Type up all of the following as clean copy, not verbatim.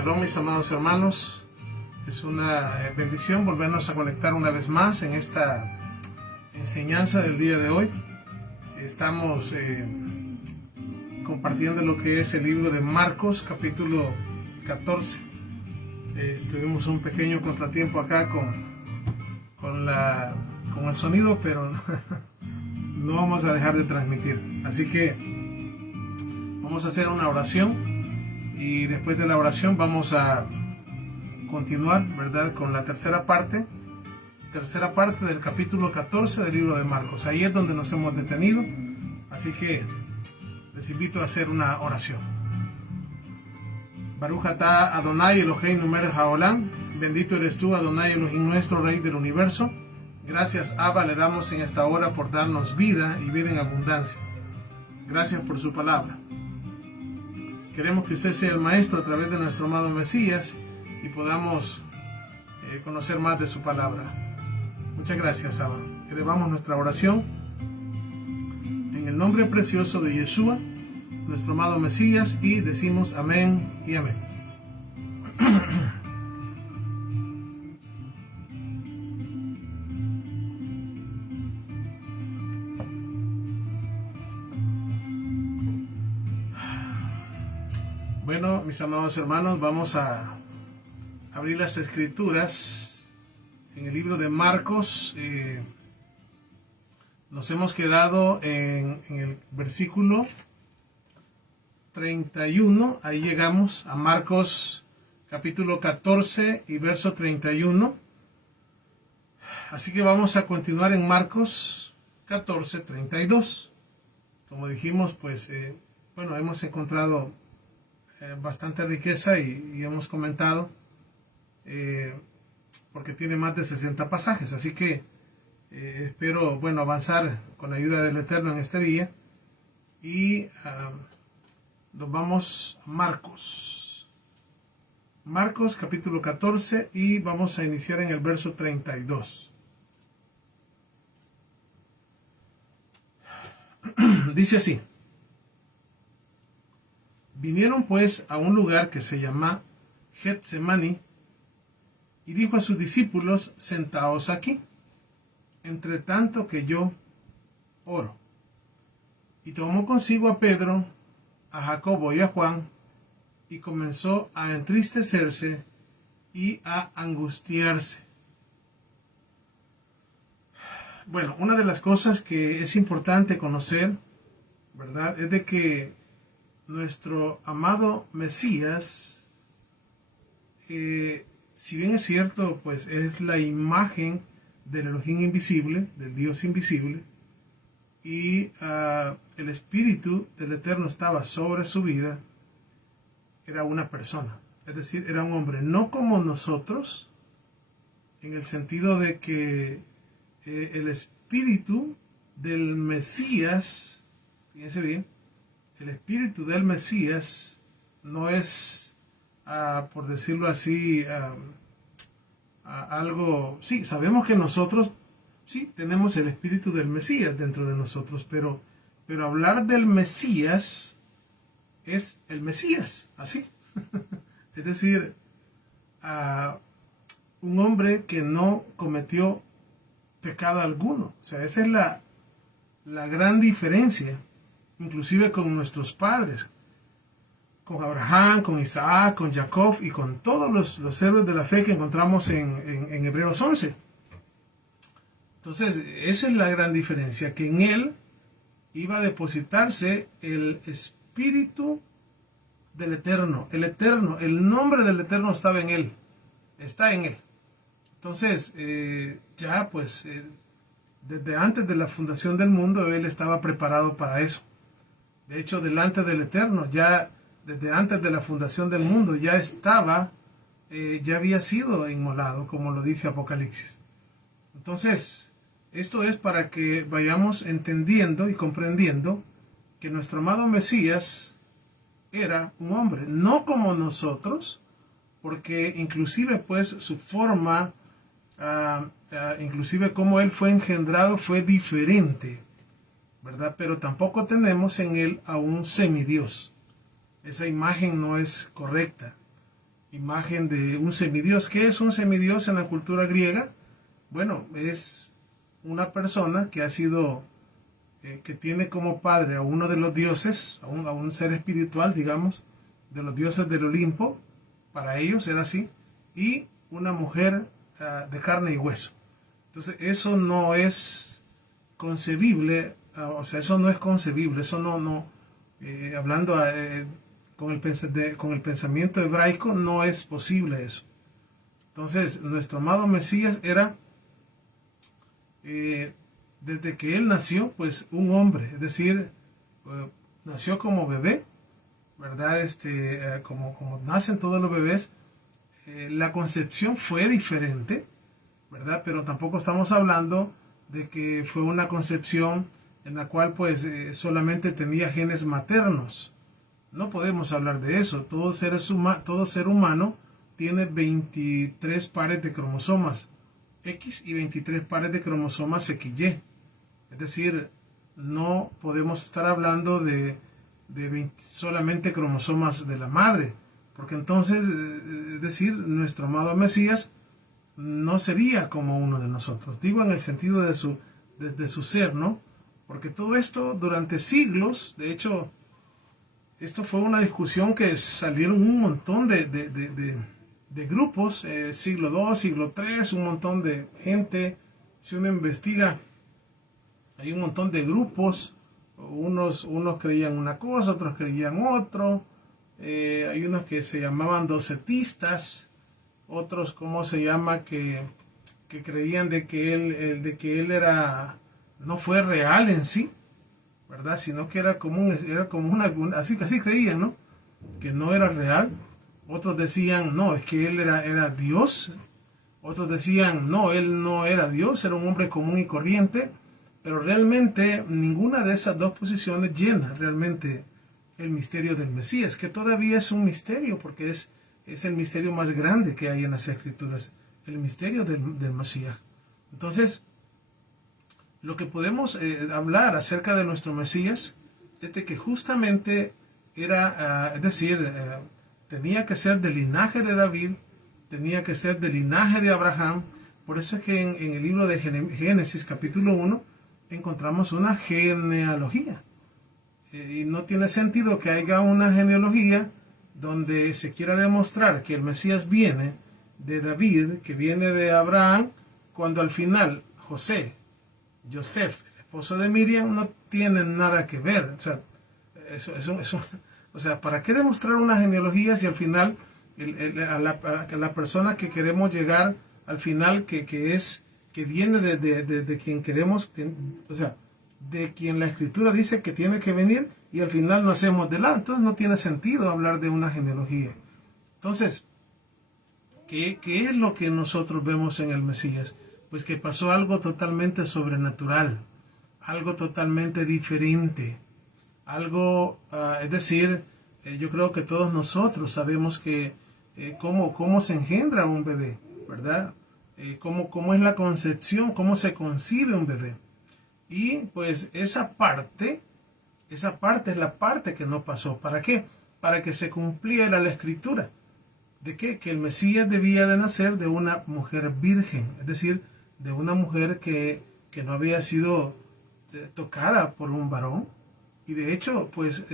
Shalom, mis amados hermanos. Es una bendición volvernos a conectar una vez más en esta enseñanza del día de hoy. Estamos compartiendo lo que es el libro de Marcos, capítulo 14. Tuvimos un pequeño contratiempo acá con el sonido, pero no vamos a dejar de transmitir. Así que vamos a hacer una oración y después de la oración vamos a continuar, ¿verdad?, con la tercera parte del capítulo 14 del libro de Marcos. Ahí es donde nos hemos detenido, así que les invito a hacer una oración. Baruch atah Adonai Eloheinu melech haolam, bendito eres tú, Adonai Elohim nuestro, Rey del universo. Gracias, Abba, le damos en esta hora por darnos vida y vida en abundancia. Gracias por su palabra. Queremos que usted sea el maestro a través de nuestro amado Mesías y podamos conocer más de su palabra. Muchas gracias, Abba. Elevamos nuestra oración en el nombre precioso de Yeshua, nuestro amado Mesías, y decimos amén y amén. Bueno, mis amados hermanos, vamos a abrir las escrituras en el libro de Marcos. Nos hemos quedado en el versículo 31. Ahí llegamos a Marcos capítulo 14 y verso 31. Así que vamos a continuar en Marcos 14, 32. Como dijimos, pues, hemos encontrado bastante riqueza y hemos comentado porque tiene más de 60 pasajes, así que espero avanzar con la ayuda del Eterno en este día y nos vamos a Marcos capítulo 14 y vamos a iniciar en el verso 32. Dice así: vinieron pues a un lugar que se llama Getsemani, y dijo a sus discípulos: sentaos aquí, entre tanto que yo oro. Y tomó consigo a Pedro, a Jacobo y a Juan, y comenzó a entristecerse y a angustiarse. Bueno, una de las cosas que es importante conocer, ¿verdad?, es de que nuestro amado Mesías, si bien es cierto, pues es la imagen del Elohim invisible, del Dios invisible, y el Espíritu del Eterno estaba sobre su vida, era una persona, es decir, era un hombre, no como nosotros, en el sentido de que el Espíritu del Mesías, fíjense bien, el Espíritu del Mesías no es, por decirlo así, algo. Sí, sabemos que nosotros sí tenemos el Espíritu del Mesías dentro de nosotros, pero hablar del Mesías es el Mesías, así. Es decir, un hombre que no cometió pecado alguno. O sea, esa es la gran diferencia, inclusive con nuestros padres, con Abraham, con Isaac, con Jacob y con todos los héroes de la fe que encontramos en Hebreos 11. Entonces, esa es la gran diferencia, que en él iba a depositarse el Espíritu del Eterno. El nombre del Eterno estaba en él, está en él. Entonces, desde antes de la fundación del mundo, él estaba preparado para eso. De hecho, delante del Eterno, ya desde antes de la fundación del mundo, ya estaba, ya había sido inmolado, como lo dice Apocalipsis. Entonces, esto es para que vayamos entendiendo y comprendiendo que nuestro amado Mesías era un hombre, no como nosotros, porque inclusive pues su forma, inclusive como él fue engendrado fue diferente, ¿verdad? Pero tampoco tenemos en él a un semidios. Esa imagen no es correcta. imagen de un semidios. ¿Qué es un semidios en la cultura griega? Bueno, es una persona que ha sido, que tiene como padre a uno de los dioses, a un ser espiritual, digamos, de los dioses del Olimpo, para ellos era así, y una mujer de carne y hueso. Entonces, eso no es concebible, o sea, eso no es concebible, eso no, hablando con el pensamiento hebraico, no es posible eso. Entonces, nuestro amado Mesías era, desde que él nació, pues un hombre, es decir, nació como bebé, ¿verdad? Como nacen todos los bebés, la concepción fue diferente, ¿verdad? Pero tampoco estamos hablando de que fue una concepción en la cual pues solamente tenía genes maternos. No podemos hablar de eso. Todo ser humano tiene 23 pares de cromosomas X y 23 pares de cromosomas XY. Es decir, no podemos estar hablando de solamente cromosomas de la madre, porque entonces, es decir, nuestro amado Mesías no sería como uno de nosotros. Digo en el sentido de su ser, ¿no? Porque todo esto durante siglos, de hecho, esto fue una discusión que salieron un montón de grupos, siglo II, siglo III, un montón de gente. Si uno investiga, hay un montón de grupos, unos creían una cosa, otros creían otro, hay unos que se llamaban docetistas, otros, ¿cómo se llama?, que creían de que él no fue real en sí, ¿verdad? Sino que era como así creían, ¿no? Que no era real. Otros decían, no, es que él era Dios. Otros decían, no, él no era Dios, era un hombre común y corriente. Pero realmente ninguna de esas dos posiciones llena realmente el misterio del Mesías, que todavía es un misterio, porque es el misterio más grande que hay en las Escrituras, el misterio del Mesías. Entonces, lo que podemos hablar acerca de nuestro Mesías es de que justamente era, es decir, tenía que ser del linaje de David, tenía que ser del linaje de Abraham. Por eso es que en el libro de Génesis capítulo 1 encontramos una genealogía. Y no tiene sentido que haya una genealogía donde se quiera demostrar que el Mesías viene de David, que viene de Abraham, cuando al final Joseph, el esposo de Miriam, no tienen nada que ver. O sea, o sea, ¿para qué demostrar una genealogía si al final a la persona que queremos llegar al final, que viene de quien queremos, o sea, de quien la Escritura dice que tiene que venir, y al final no hacemos de lado? Entonces no tiene sentido hablar de una genealogía. Entonces, ¿qué es lo que nosotros vemos en el Mesías? Pues que pasó algo totalmente sobrenatural, algo totalmente diferente, algo, es decir, yo creo que todos nosotros sabemos que cómo se engendra un bebé, ¿verdad? Cómo es la concepción, cómo se concibe un bebé. Y pues esa parte es la parte que no pasó. ¿Para qué? Para que se cumpliera la Escritura. ¿De qué? Que el Mesías debía de nacer de una mujer virgen, es decir, de una mujer que no había sido tocada por un varón. Y de hecho, pues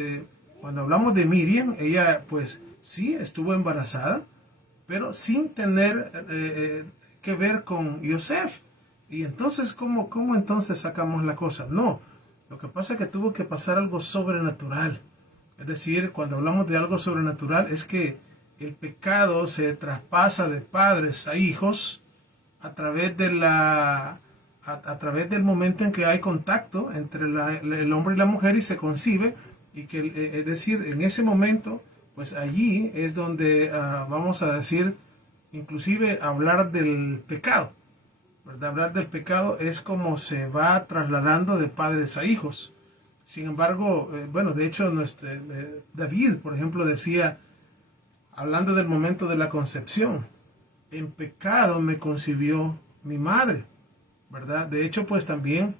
cuando hablamos de Miriam, ella pues sí estuvo embarazada, pero sin tener que ver con Yosef. Y entonces, ¿cómo entonces sacamos la cosa? No, lo que pasa es que tuvo que pasar algo sobrenatural. Es decir, cuando hablamos de algo sobrenatural, es que el pecado se traspasa de padres a hijos a través a través del momento en que hay contacto entre el hombre y la mujer y se concibe, y que, es decir, en ese momento, pues allí es donde vamos a decir, inclusive hablar del pecado, ¿verdad? Hablar del pecado es como se va trasladando de padres a hijos. Sin embargo, bueno, de hecho, David, por ejemplo, decía, hablando del momento de la concepción, en pecado me concibió mi madre, ¿verdad? De hecho, pues también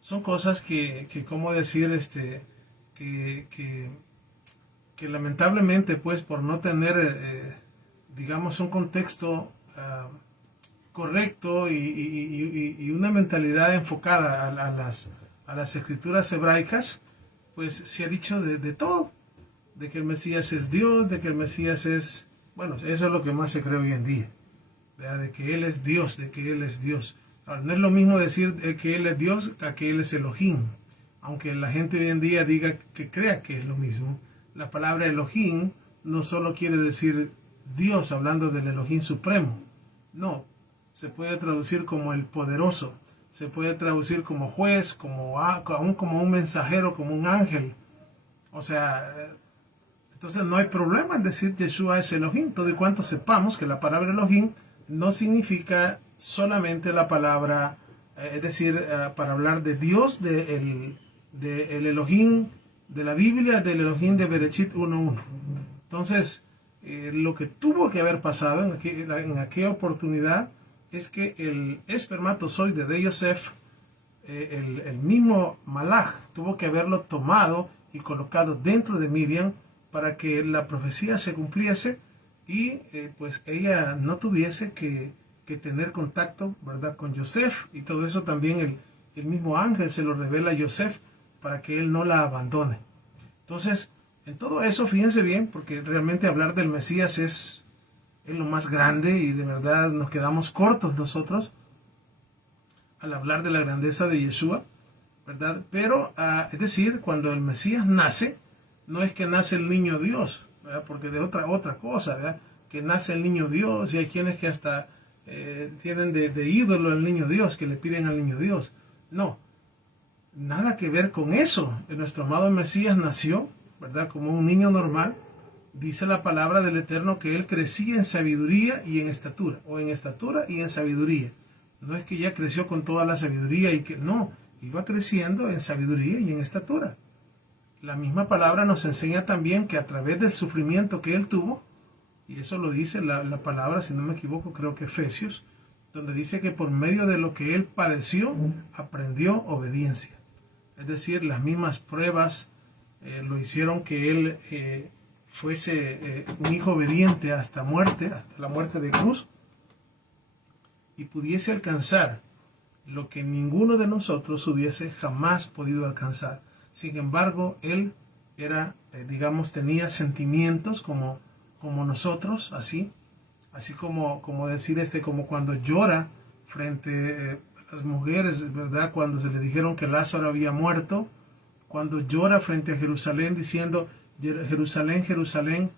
son cosas que ¿cómo decir? Que que lamentablemente, pues, por no tener, digamos, un contexto correcto y una mentalidad enfocada a las escrituras hebraicas, pues se ha dicho de todo, de que el Mesías es Dios, de que el Mesías es, bueno, eso es lo que más se cree hoy en día, ¿verdad? De que Él es Dios, de que Él es Dios. Ahora, no es lo mismo decir que Él es Dios a que Él es Elohim, aunque la gente hoy en día diga que crea que es lo mismo. La palabra Elohim no solo quiere decir Dios, hablando del Elohim supremo, no, se puede traducir como el poderoso, se puede traducir como juez, aún como un mensajero, como un ángel. O sea, entonces no hay problema en decir Yeshua es Elohim, todo y cuanto sepamos que la palabra Elohim no significa solamente la palabra, es decir, para hablar de Dios, el Elohim de la Biblia, del Elohim de Bereshit 1.1. Entonces, lo que tuvo que haber pasado en aquella oportunidad es que el espermatozoide de Yosef, el mismo Malach, tuvo que haberlo tomado y colocado dentro de Miriam para que la profecía se cumpliese y pues ella no tuviese que tener contacto, ¿verdad?, con Yosef, y todo eso también el mismo ángel se lo revela a Yosef para que él no la abandone. Entonces, en todo eso, fíjense bien, porque realmente hablar del Mesías es lo más grande y de verdad nos quedamos cortos nosotros al hablar de la grandeza de Yeshua, ¿verdad? Pero, es decir, cuando el Mesías nace, no es que nace el niño Dios, ¿verdad? Porque de otra cosa, ¿verdad? Que nace el niño Dios, y hay quienes que hasta tienen de ídolo el niño Dios, que le piden al niño Dios. No, nada que ver con eso. Nuestro amado Mesías nació, ¿verdad?, como un niño normal. Dice la palabra del Eterno que él crecía en sabiduría y en estatura, o en estatura y en sabiduría. No es que ya creció con toda la sabiduría y que no, iba creciendo en sabiduría y en estatura. La misma palabra nos enseña también que a través del sufrimiento que él tuvo, y eso lo dice la palabra, si no me equivoco, creo que Efesios, donde dice que por medio de lo que él padeció, aprendió obediencia. Es decir, las mismas pruebas lo hicieron que él fuese un hijo obediente hasta la muerte de cruz, y pudiese alcanzar lo que ninguno de nosotros hubiese jamás podido alcanzar. Sin embargo, él era, digamos, tenía sentimientos como nosotros, así como decir, como cuando llora frente a las mujeres, ¿verdad? Cuando se le dijeron que Lázaro había muerto, cuando llora frente a Jerusalén diciendo, Jerusalén, Jerusalén,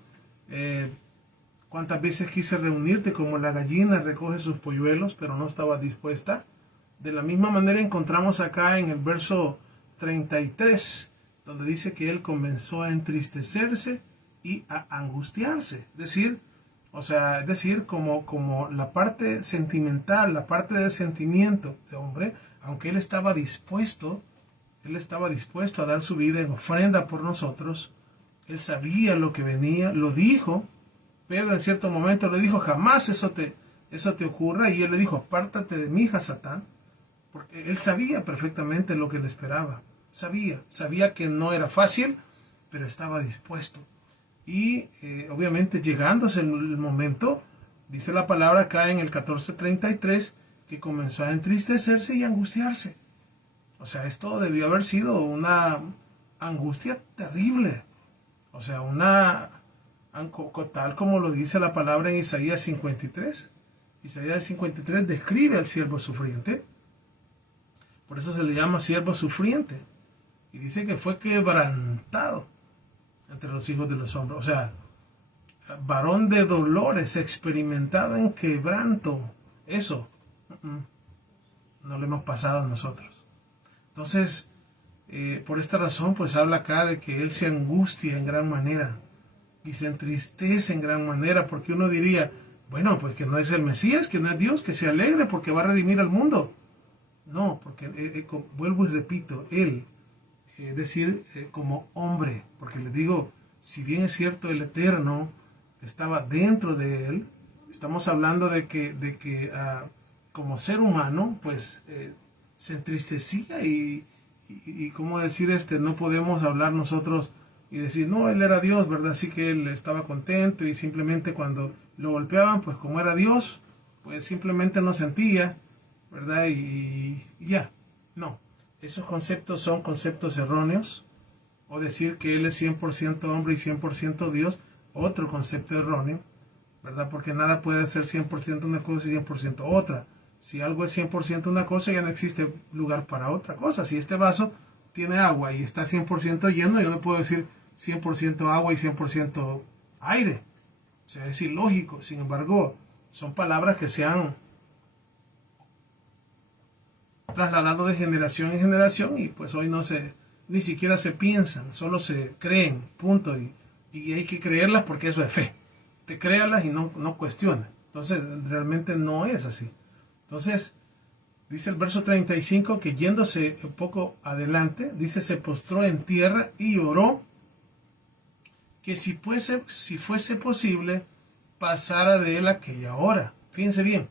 cuántas veces quise reunirte como la gallina recoge sus polluelos, pero no estaba dispuesta. De la misma manera encontramos acá en el verso 33, donde dice que él comenzó a entristecerse y a angustiarse. Es decir, como la parte sentimental, la parte del sentimiento de hombre, aunque él estaba dispuesto a dar su vida en ofrenda por nosotros, él sabía lo que venía, lo dijo. Pedro en cierto momento le dijo, jamás eso te ocurra, y él le dijo, apártate de mí, Satán, porque él sabía perfectamente lo que le esperaba, sabía que no era fácil, pero estaba dispuesto. Y obviamente llegándose el momento, dice la palabra acá en el 14:33, que comenzó a entristecerse y a angustiarse. O sea, esto debió haber sido una angustia terrible. O sea, tal como lo dice la palabra en Isaías 53. Isaías 53 describe al siervo sufriente. Por eso se le llama siervo sufriente. Y dice que fue quebrantado entre los hijos de los hombres. O sea, varón de dolores, experimentado en quebranto. Eso no lo hemos pasado a nosotros. Entonces, por esta razón, pues habla acá de que él se angustia en gran manera y se entristece en gran manera, porque uno diría, bueno, pues que no es el Mesías, que no es Dios, que se alegre porque va a redimir al mundo. No, porque vuelvo y repito, él, es decir, como hombre, porque les digo, si bien es cierto el Eterno estaba dentro de él, estamos hablando de que como ser humano, pues se entristecía y cómo decir, no podemos hablar nosotros y decir, no, él era Dios, ¿verdad? Así que él estaba contento y simplemente cuando lo golpeaban, pues como era Dios, pues simplemente no sentía, ¿verdad? Y ya, no. Esos conceptos son conceptos erróneos, o decir que él es 100% hombre y 100% Dios, otro concepto erróneo, ¿verdad? Porque nada puede ser 100% una cosa y 100% otra. Si algo es 100% una cosa, ya no existe lugar para otra cosa. Si este vaso tiene agua y está 100% lleno, yo no puedo decir 100% agua y 100% aire. O sea, es ilógico. Sin embargo, son palabras que se han trasladado de generación en generación y pues hoy ni siquiera se piensan, solo se creen, punto. Y hay que creerlas porque eso es fe. Te créalas y no cuestiones. Entonces, realmente no es así. Entonces, dice el verso 35 que yéndose un poco adelante, dice, se postró en tierra y oró que si fuese posible, pasara de él aquella hora. Fíjense bien,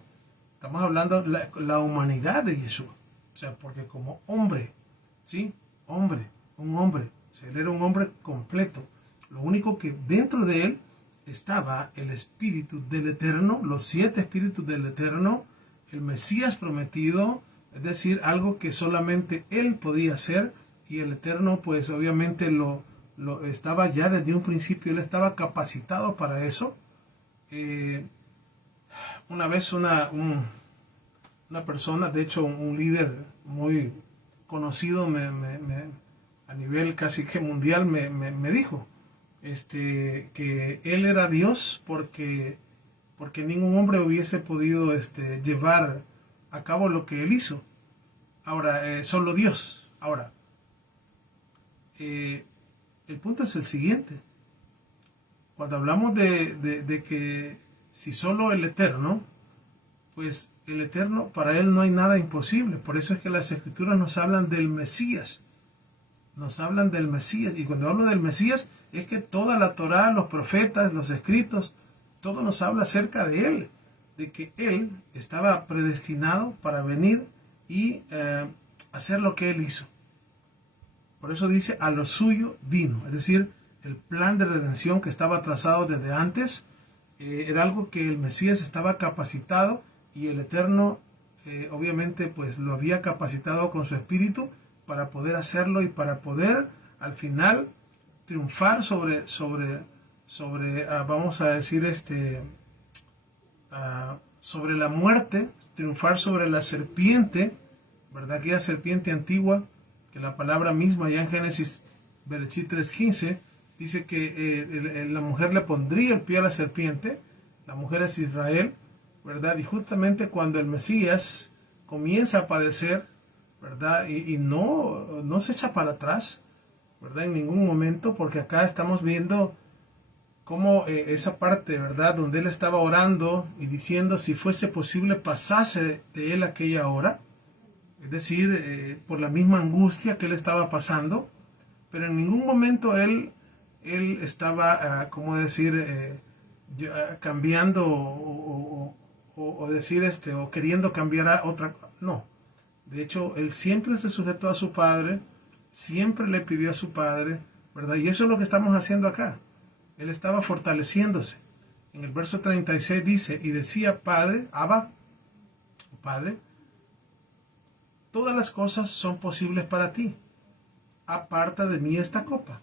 estamos hablando de la humanidad de Jesús. O sea, porque como hombre, ¿sí? Un hombre. O sea, él era un hombre completo. Lo único que dentro de él estaba el Espíritu del Eterno, los 7 Espíritus del Eterno, el Mesías prometido, es decir, algo que solamente él podía hacer, y el Eterno pues obviamente lo estaba ya desde un principio, él estaba capacitado para eso. Una vez una persona, de hecho un líder muy conocido a nivel casi que mundial me dijo que él era Dios porque ningún hombre hubiese podido llevar a cabo lo que él hizo. Ahora, solo Dios. Ahora, el punto es el siguiente. Cuando hablamos de que si solo el Eterno, pues el Eterno, para él no hay nada imposible. Por eso es que las Escrituras nos hablan del Mesías. Nos hablan del Mesías. Y cuando hablo del Mesías, es que toda la Torá, los profetas, los escritos, todo nos habla acerca de él. De que él estaba predestinado para venir y hacer lo que él hizo. Por eso dice, a lo suyo vino. Es decir, el plan de redención que estaba trazado desde antes, era algo que el Mesías estaba capacitado y el Eterno obviamente pues lo había capacitado con su espíritu para poder hacerlo y para poder al final triunfar sobre vamos a decir sobre la muerte, triunfar sobre la serpiente, ¿verdad? Aquella serpiente antigua que la palabra misma ya en Génesis 3:15 dice que la mujer le pondría el pie a la serpiente. La mujer es Israel, ¿verdad? Y justamente cuando el Mesías comienza a padecer, ¿verdad? Y no se echa para atrás, ¿verdad? En ningún momento, porque acá estamos viendo cómo esa parte, ¿verdad? Donde él estaba orando y diciendo si fuese posible pasase de él aquella hora. Es decir, por la misma angustia que él estaba pasando, pero en ningún momento él estaba, ¿cómo decir?, cambiando o decir o queriendo cambiar a otra. No, de hecho, él siempre se sujetó a su padre, siempre le pidió a su padre, ¿verdad? Y eso es lo que estamos haciendo acá. Él estaba fortaleciéndose. En el verso 36 dice, y decía, Padre, Abba, Padre, todas las cosas son posibles para ti. Aparta de mí esta copa.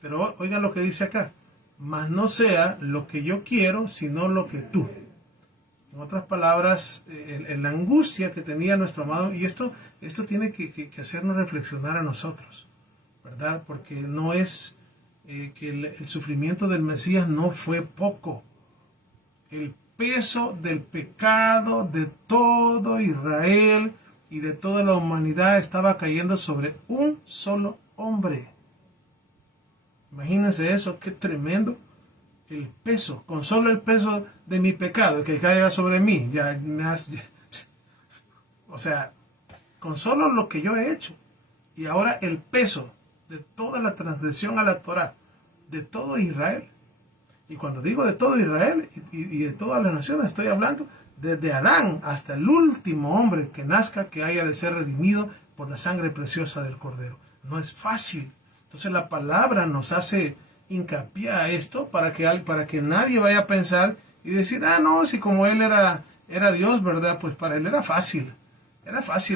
Pero oigan lo que dice acá. Mas no sea lo que yo quiero, sino lo que tú. En otras palabras, la angustia que tenía nuestro amado, y esto tiene que hacernos reflexionar a nosotros, ¿verdad? Porque no es que el sufrimiento del Mesías no fue poco. El peso del pecado de todo Israel y de toda la humanidad estaba cayendo sobre un solo hombre. Imagínense eso, qué tremendo. El peso, con solo el peso de mi pecado que caiga sobre mí, o sea, con solo lo que yo he hecho. Y ahora el peso de toda la transgresión a la Torá, de todo Israel. Y cuando digo de todo Israel y de todas las naciones, estoy hablando desde Adán hasta el último hombre que nazca, que haya de ser redimido por la sangre preciosa del Cordero. No es fácil. Entonces la palabra nos hace hincapié a esto para que nadie vaya a pensar y decir, ah, no, si como él era Dios, ¿verdad? Pues para él era fácil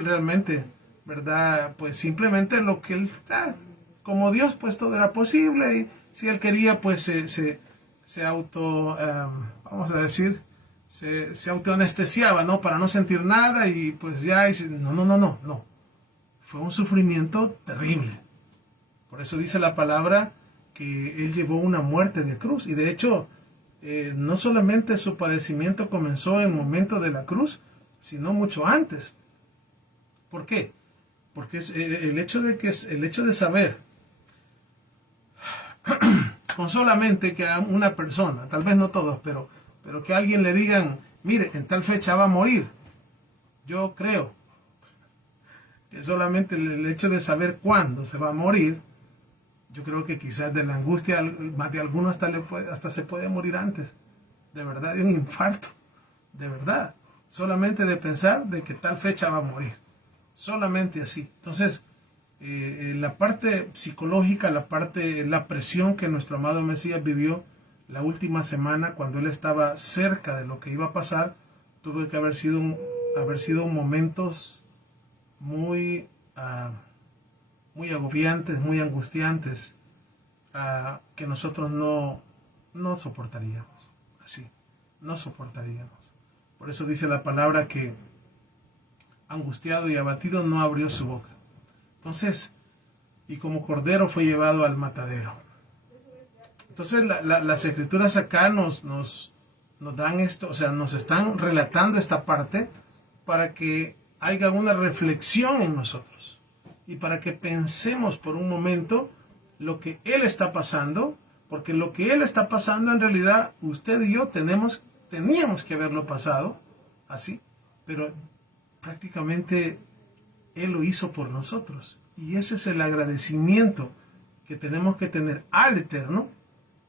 realmente, ¿verdad? Pues simplemente lo que él, como Dios, pues todo era posible y si él quería, pues se auto, vamos a decir, se autoanestesiaba, ¿no? Para no sentir nada y pues ya, no. Fue un sufrimiento terrible. Por eso dice la palabra que él llevó una muerte de cruz. Y de hecho, no solamente su padecimiento comenzó en el momento de la cruz, sino mucho antes. ¿Por qué? Porque es el hecho de saber con solamente que a una persona, tal vez no todos, pero que a alguien le digan, mire, en tal fecha va a morir. Yo creo que solamente el hecho de saber cuándo se va a morir, yo creo que quizás de la angustia, más de alguno hasta se puede morir antes. De verdad, de un infarto. De verdad. Solamente de pensar de que tal fecha va a morir. Solamente así. Entonces, la parte psicológica, la presión que nuestro amado Mesías vivió la última semana cuando él estaba cerca de lo que iba a pasar, tuvo que haber sido momentos muy muy agobiantes, muy angustiantes, que nosotros no soportaríamos. Así, no soportaríamos. Por eso dice la palabra que angustiado y abatido no abrió su boca. Entonces, y como cordero fue llevado al matadero. Entonces las escrituras acá nos dan esto, o sea, nos están relatando esta parte para que haya una reflexión en nosotros y para que pensemos por un momento lo que Él está pasando, porque lo que Él está pasando en realidad usted y yo teníamos que haberlo pasado así, pero prácticamente Él lo hizo por nosotros y ese es el agradecimiento que tenemos que tener al Eterno,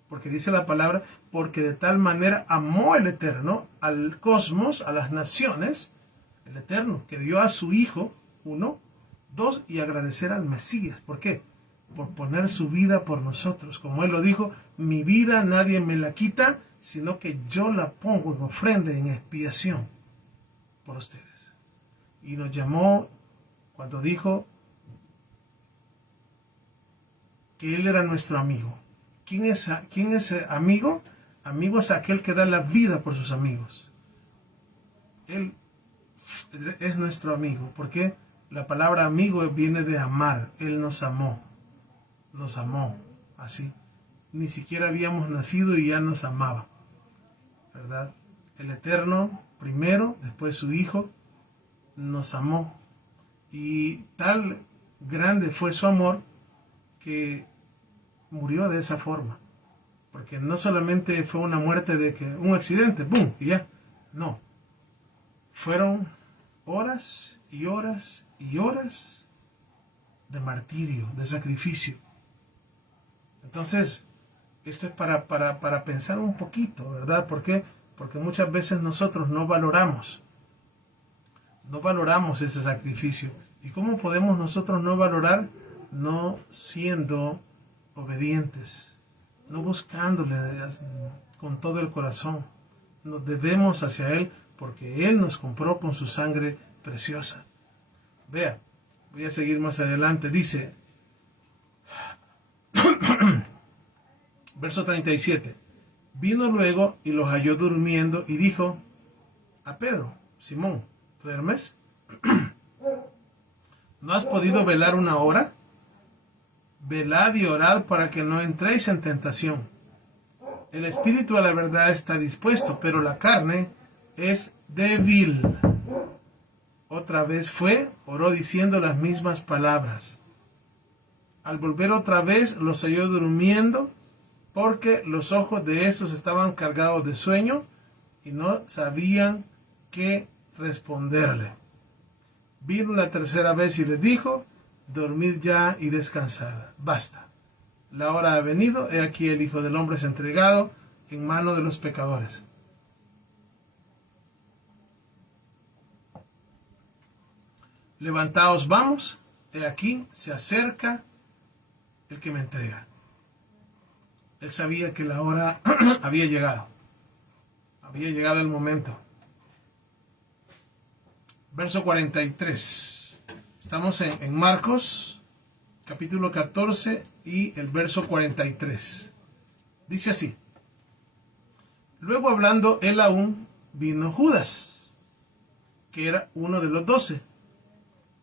porque dice la palabra, porque de tal manera amó el Eterno al cosmos, a las naciones, el Eterno, que dio a su Hijo, uno, dos, y agradecer al Mesías. ¿Por qué? Por poner su vida por nosotros. Como Él lo dijo, mi vida nadie me la quita, sino que yo la pongo en ofrenda, en expiación por ustedes. Y nos llamó cuando dijo que Él era nuestro amigo. ¿Quién es amigo? Amigo es aquel que da la vida por sus amigos. Él es nuestro amigo. ¿Por qué? La palabra amigo viene de amar. Él nos amó. Nos amó. Así. Ni siquiera habíamos nacido y ya nos amaba. ¿Verdad? El Eterno, primero, después su Hijo, nos amó. Y tal grande fue su amor que murió de esa forma. Porque no solamente fue una muerte de que un accidente, ¡pum! Y ya. No. Fueron horas y horas y horas de martirio, de sacrificio. Entonces, esto es para pensar un poquito, ¿verdad? ¿Por qué? Porque muchas veces nosotros no valoramos ese sacrificio. ¿Y cómo podemos nosotros no valorar? No siendo obedientes, no buscándole con todo el corazón. Nos debemos hacia Él porque Él nos compró con su sangre preciosa. Vea, voy a seguir más adelante. Dice, verso 37, vino luego y los halló durmiendo y dijo a Pedro, Simón, ¿duermes? ¿No has podido velar una hora? Velad y orad para que no entréis en tentación. El espíritu a la verdad está dispuesto, pero la carne es débil. Otra vez fue, oró diciendo las mismas palabras. Al volver otra vez los halló durmiendo, porque los ojos de estos estaban cargados de sueño y no sabían qué responderle. Vino la tercera vez y les dijo, dormid ya y descansad, basta. La hora ha venido, he aquí el Hijo del Hombre es entregado en mano de los pecadores. Levantaos, vamos, he aquí se acerca el que me entrega. Él sabía que la hora había llegado. Había llegado el momento. Verso 43. Estamos en Marcos, capítulo 14 y el verso 43. Dice así. Luego hablando él aún, vino Judas, que era uno de los 12,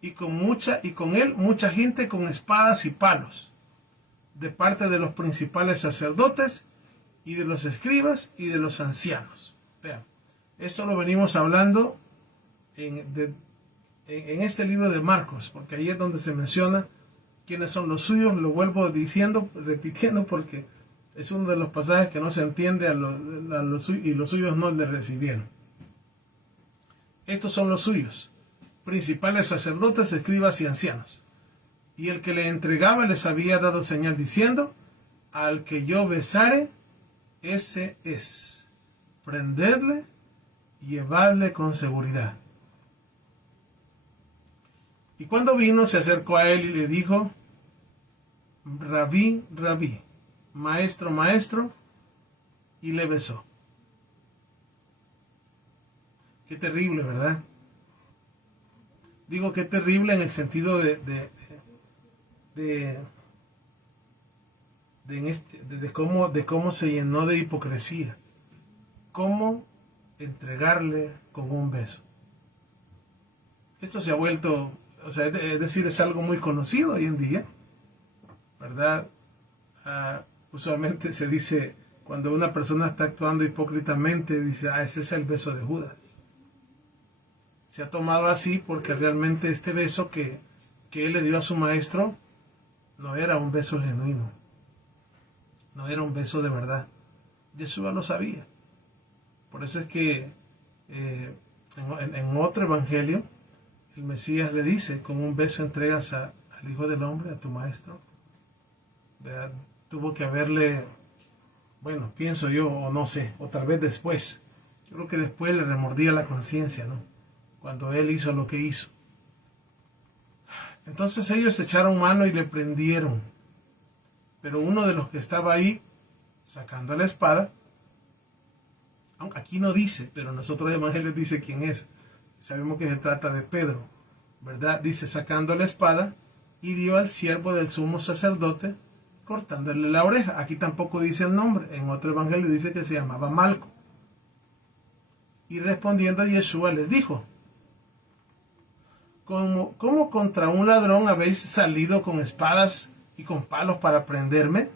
y con él mucha gente con espadas y palos, de parte de los principales sacerdotes y de los escribas y de los ancianos. Vean, esto lo venimos hablando en este libro de Marcos, porque ahí es donde se menciona quiénes son los suyos. Lo vuelvo diciendo, repitiendo, porque es uno de los pasajes que no se entiende y los suyos no le recibieron. Estos son los suyos, principales sacerdotes, escribas y ancianos. Y el que le entregaba les había dado señal diciendo, al que yo besare, ese es. Prendedle y llevadle con seguridad. Y cuando vino, se acercó a él y le dijo, Rabí, Rabí, maestro, maestro, y le besó. Qué terrible, ¿verdad? Digo qué terrible en el sentido de cómo se llenó de hipocresía. Cómo entregarle con un beso. Esto se ha vuelto, es decir, es algo muy conocido hoy en día, ¿verdad? Usualmente se dice, cuando una persona está actuando hipócritamente, dice, ese es el beso de Judas. Se ha tomado así porque realmente este beso que él le dio a su maestro no era un beso genuino, no era un beso de verdad. Yeshua lo sabía. Por eso es que en otro evangelio el Mesías le dice, con un beso entregas al Hijo del Hombre, a tu maestro. ¿Verdad? Tuvo que haberle, bueno, pienso yo, o no sé, o tal vez después. Yo creo que después le remordía la conciencia, ¿no? Cuando él hizo lo que hizo. Entonces ellos echaron mano y le prendieron. Pero uno de los que estaba ahí, sacando la espada, aunque aquí no dice, pero en nosotros el Evangelio dice quién es. Sabemos que se trata de Pedro, ¿verdad? Dice, sacando la espada, hirió al siervo del sumo sacerdote, cortándole la oreja. Aquí tampoco dice el nombre. En otro evangelio dice que se llamaba Malco. Y respondiendo Yeshua les dijo, ¿Cómo contra un ladrón habéis salido con espadas y con palos para prenderme?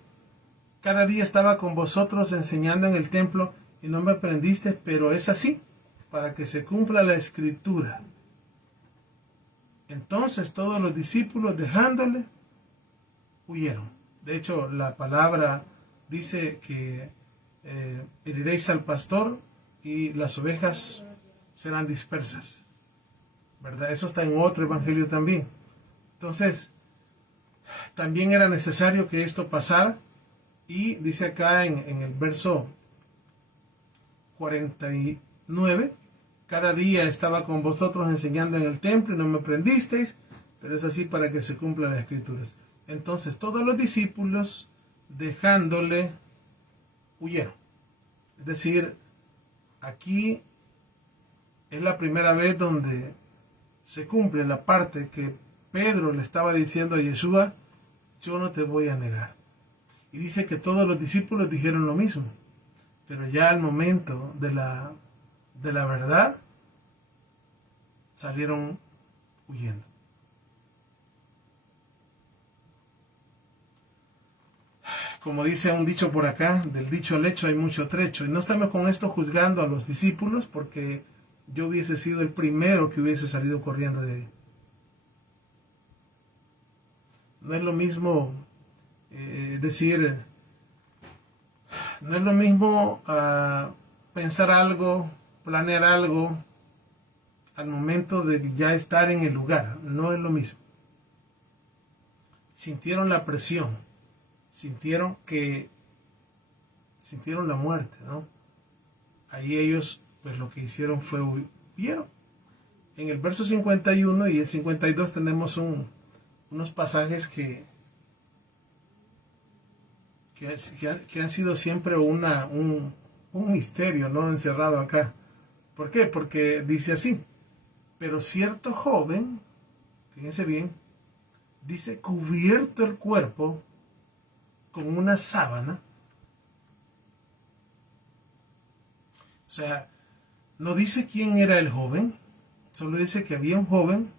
Cada día estaba con vosotros enseñando en el templo y no me prendiste, pero es así, para que se cumpla la escritura. Entonces todos los discípulos, dejándole, huyeron. De hecho, la palabra dice que heriréis al pastor y las ovejas serán dispersas, ¿verdad? Eso está en otro evangelio también. Entonces, también era necesario que esto pasara. Y dice acá en el verso 49, cada día estaba con vosotros enseñando en el templo y no me prendisteis, pero es así para que se cumplan las escrituras. Entonces todos los discípulos, dejándole, huyeron. Es decir, aquí es la primera vez donde se cumple la parte que Pedro le estaba diciendo a Yeshua, yo no te voy a negar. Y dice que todos los discípulos dijeron lo mismo. Pero ya al momento de la verdad, salieron huyendo. Como dice un dicho por acá, del dicho al hecho hay mucho trecho. Y no estamos con esto juzgando a los discípulos, porque yo hubiese sido el primero que hubiese salido corriendo de ahí. No es lo mismo no es lo mismo pensar algo, planear algo al momento de ya estar en el lugar. No es lo mismo. Sintieron la presión, sintieron la muerte, ¿no? Ahí ellos, pues lo que hicieron fue huyeron. En el verso 51 y el 52 tenemos unos pasajes que que han sido siempre un misterio, ¿no? Encerrado acá. ¿Por qué? Porque dice así, pero cierto joven, fíjense bien, dice cubierto el cuerpo con una sábana. O sea, no dice quién era el joven, solo dice que había un joven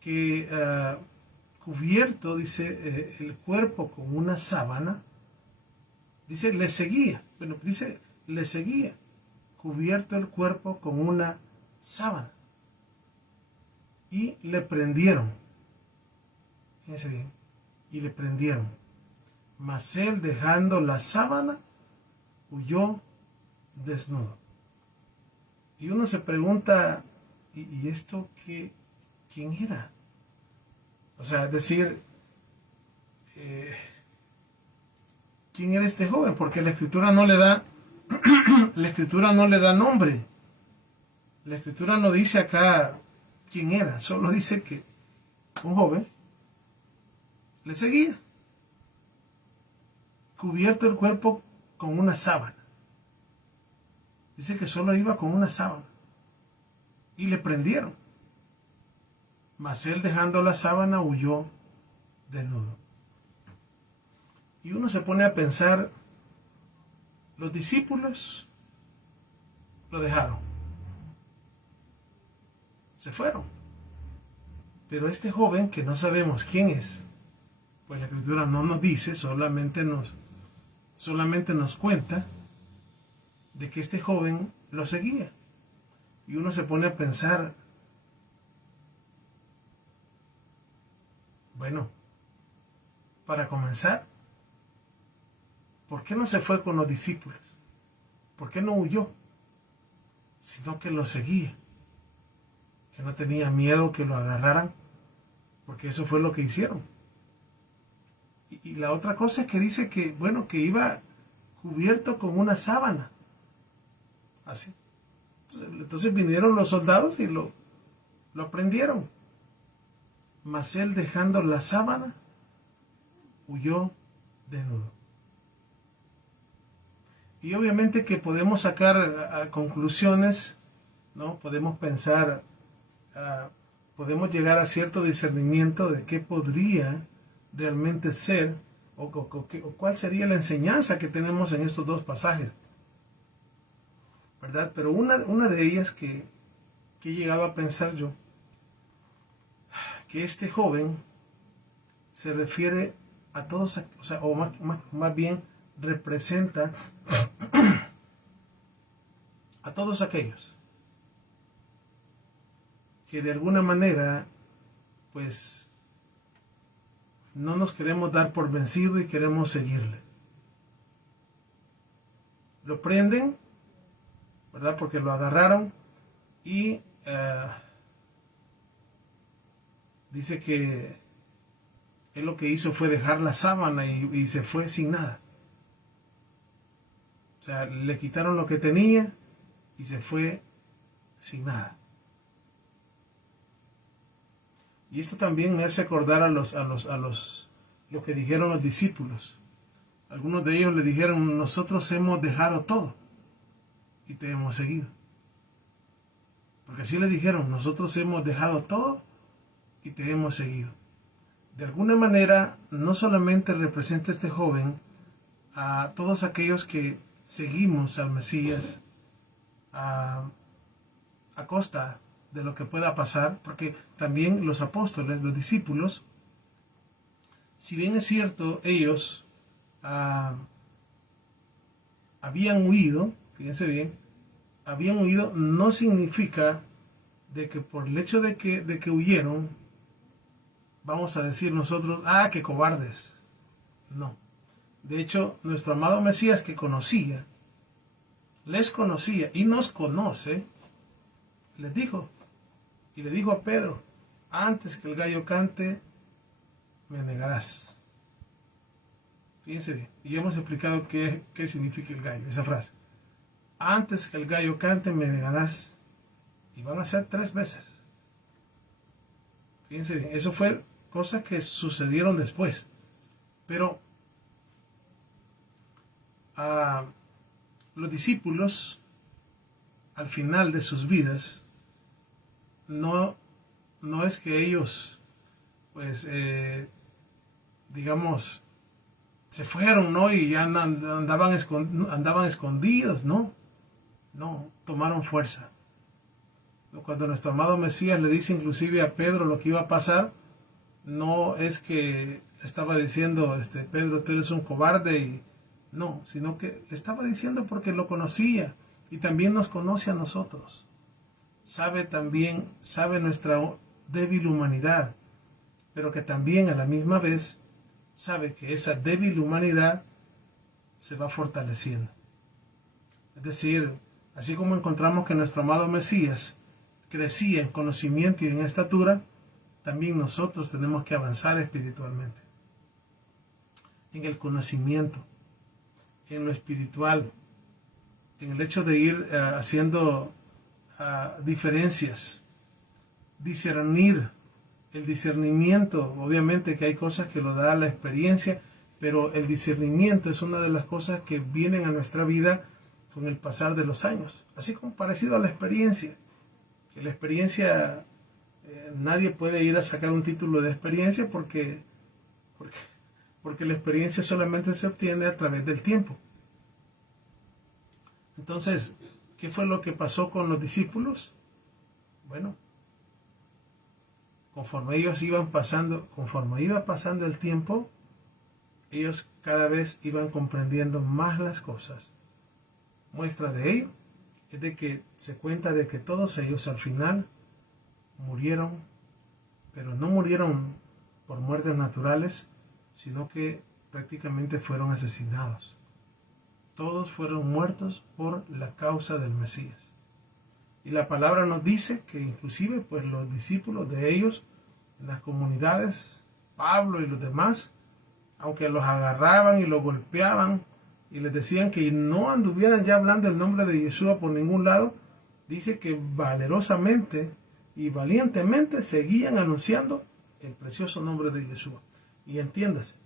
que cubierto, dice, el cuerpo con una sábana, dice, le seguía, bueno, dice, le seguía, cubierto el cuerpo con una sábana. Y le prendieron, fíjense bien, y le prendieron. Mas él, dejando la sábana, huyó desnudo. Y uno se pregunta, ¿y esto qué? ¿Quién era? O sea, decir, ¿quién era este joven? Porque la escritura no le da, la escritura no le da nombre. La escritura no dice acá quién era, solo dice que un joven le seguía, cubierto el cuerpo con una sábana. Dice que solo iba con una sábana. Y le prendieron. Mas él, dejando la sábana, huyó desnudo. Y uno se pone a pensar, los discípulos lo dejaron. Se fueron. Pero este joven, que no sabemos quién es, pues la escritura no nos dice, solamente nos cuenta de que este joven lo seguía. Y uno se pone a pensar, bueno, para comenzar, ¿por qué no se fue con los discípulos? ¿Por qué no huyó? Sino que lo seguía, que no tenía miedo que lo agarraran, porque eso fue lo que hicieron. Y la otra cosa es que dice que, bueno, que iba cubierto con una sábana. Así. Entonces vinieron los soldados y lo prendieron. Mas él, dejando la sábana, huyó desnudo. Y obviamente que podemos sacar conclusiones, ¿no? Podemos pensar, podemos llegar a cierto discernimiento de qué podría realmente ser o cuál sería la enseñanza que tenemos en estos dos pasajes, ¿verdad? Pero una de ellas que he llegado a pensar yo, que este joven se refiere a todos, o sea, o más bien representa a todos aquellos que de alguna manera, pues, no nos queremos dar por vencido y queremos seguirle. Lo prenden, ¿verdad? Porque lo agarraron y dice que él lo que hizo fue dejar la sábana y se fue sin nada. O sea, le quitaron lo que tenía y se fue sin nada. Y esto también me hace acordar a lo que dijeron los discípulos. Algunos de ellos le dijeron, nosotros hemos dejado todo y te hemos seguido. Porque así le dijeron, nosotros hemos dejado todo y te hemos seguido. De alguna manera, no solamente representa este joven a todos aquellos que seguimos al Mesías a costa de lo que pueda pasar, porque también los apóstoles, los discípulos, si bien es cierto, ellos habían huido, fíjense bien, habían huido, no significa de que por el hecho de que huyeron, vamos a decir nosotros, qué cobardes. No. De hecho, nuestro amado Mesías, que conocía, les conocía y nos conoce, les dijo, y le dijo a Pedro, antes que el gallo cante, me negarás. Fíjense bien, y hemos explicado qué significa el gallo, esa frase. Antes que el gallo cante, me negarás. Y van a ser 3 veces. Fíjense bien, eso fue cosas que sucedieron después. Pero Los discípulos, al final de sus vidas, no es que ellos, pues, digamos, se fueron, ¿no? Y ya andaban escondidos, ¿no? No, tomaron fuerza. Cuando nuestro amado Mesías le dice inclusive a Pedro lo que iba a pasar, no es que estaba diciendo, Pedro, tú eres un cobarde, y no, sino que le estaba diciendo porque lo conocía y también nos conoce a nosotros. Sabe nuestra débil humanidad, pero que también a la misma vez sabe que esa débil humanidad se va fortaleciendo. Es decir, así como encontramos que nuestro amado Mesías crecía en conocimiento y en estatura, también nosotros tenemos que avanzar espiritualmente. En el conocimiento, en lo espiritual, en el hecho de ir haciendo diferencias, discernir, el discernimiento, obviamente que hay cosas que lo da la experiencia, pero el discernimiento es una de las cosas que vienen a nuestra vida con el pasar de los años, así como parecido a la experiencia, que la experiencia, nadie puede ir a sacar un título de experiencia porque la experiencia solamente se obtiene a través del tiempo. Entonces, ¿qué fue lo que pasó con los discípulos? Bueno, conforme iba pasando el tiempo, ellos cada vez iban comprendiendo más las cosas. Muestra de ello es de que se cuenta de que todos ellos al final murieron, pero no murieron por muertes naturales, sino que prácticamente fueron asesinados. Todos fueron muertos por la causa del Mesías. Y la palabra nos dice que inclusive pues los discípulos de ellos, en las comunidades, Pablo y los demás, aunque los agarraban y los golpeaban y les decían que no anduvieran ya hablando el nombre de Yeshua por ningún lado, dice que valerosamente y valientemente seguían anunciando el precioso nombre de Yeshua. Y entiéndase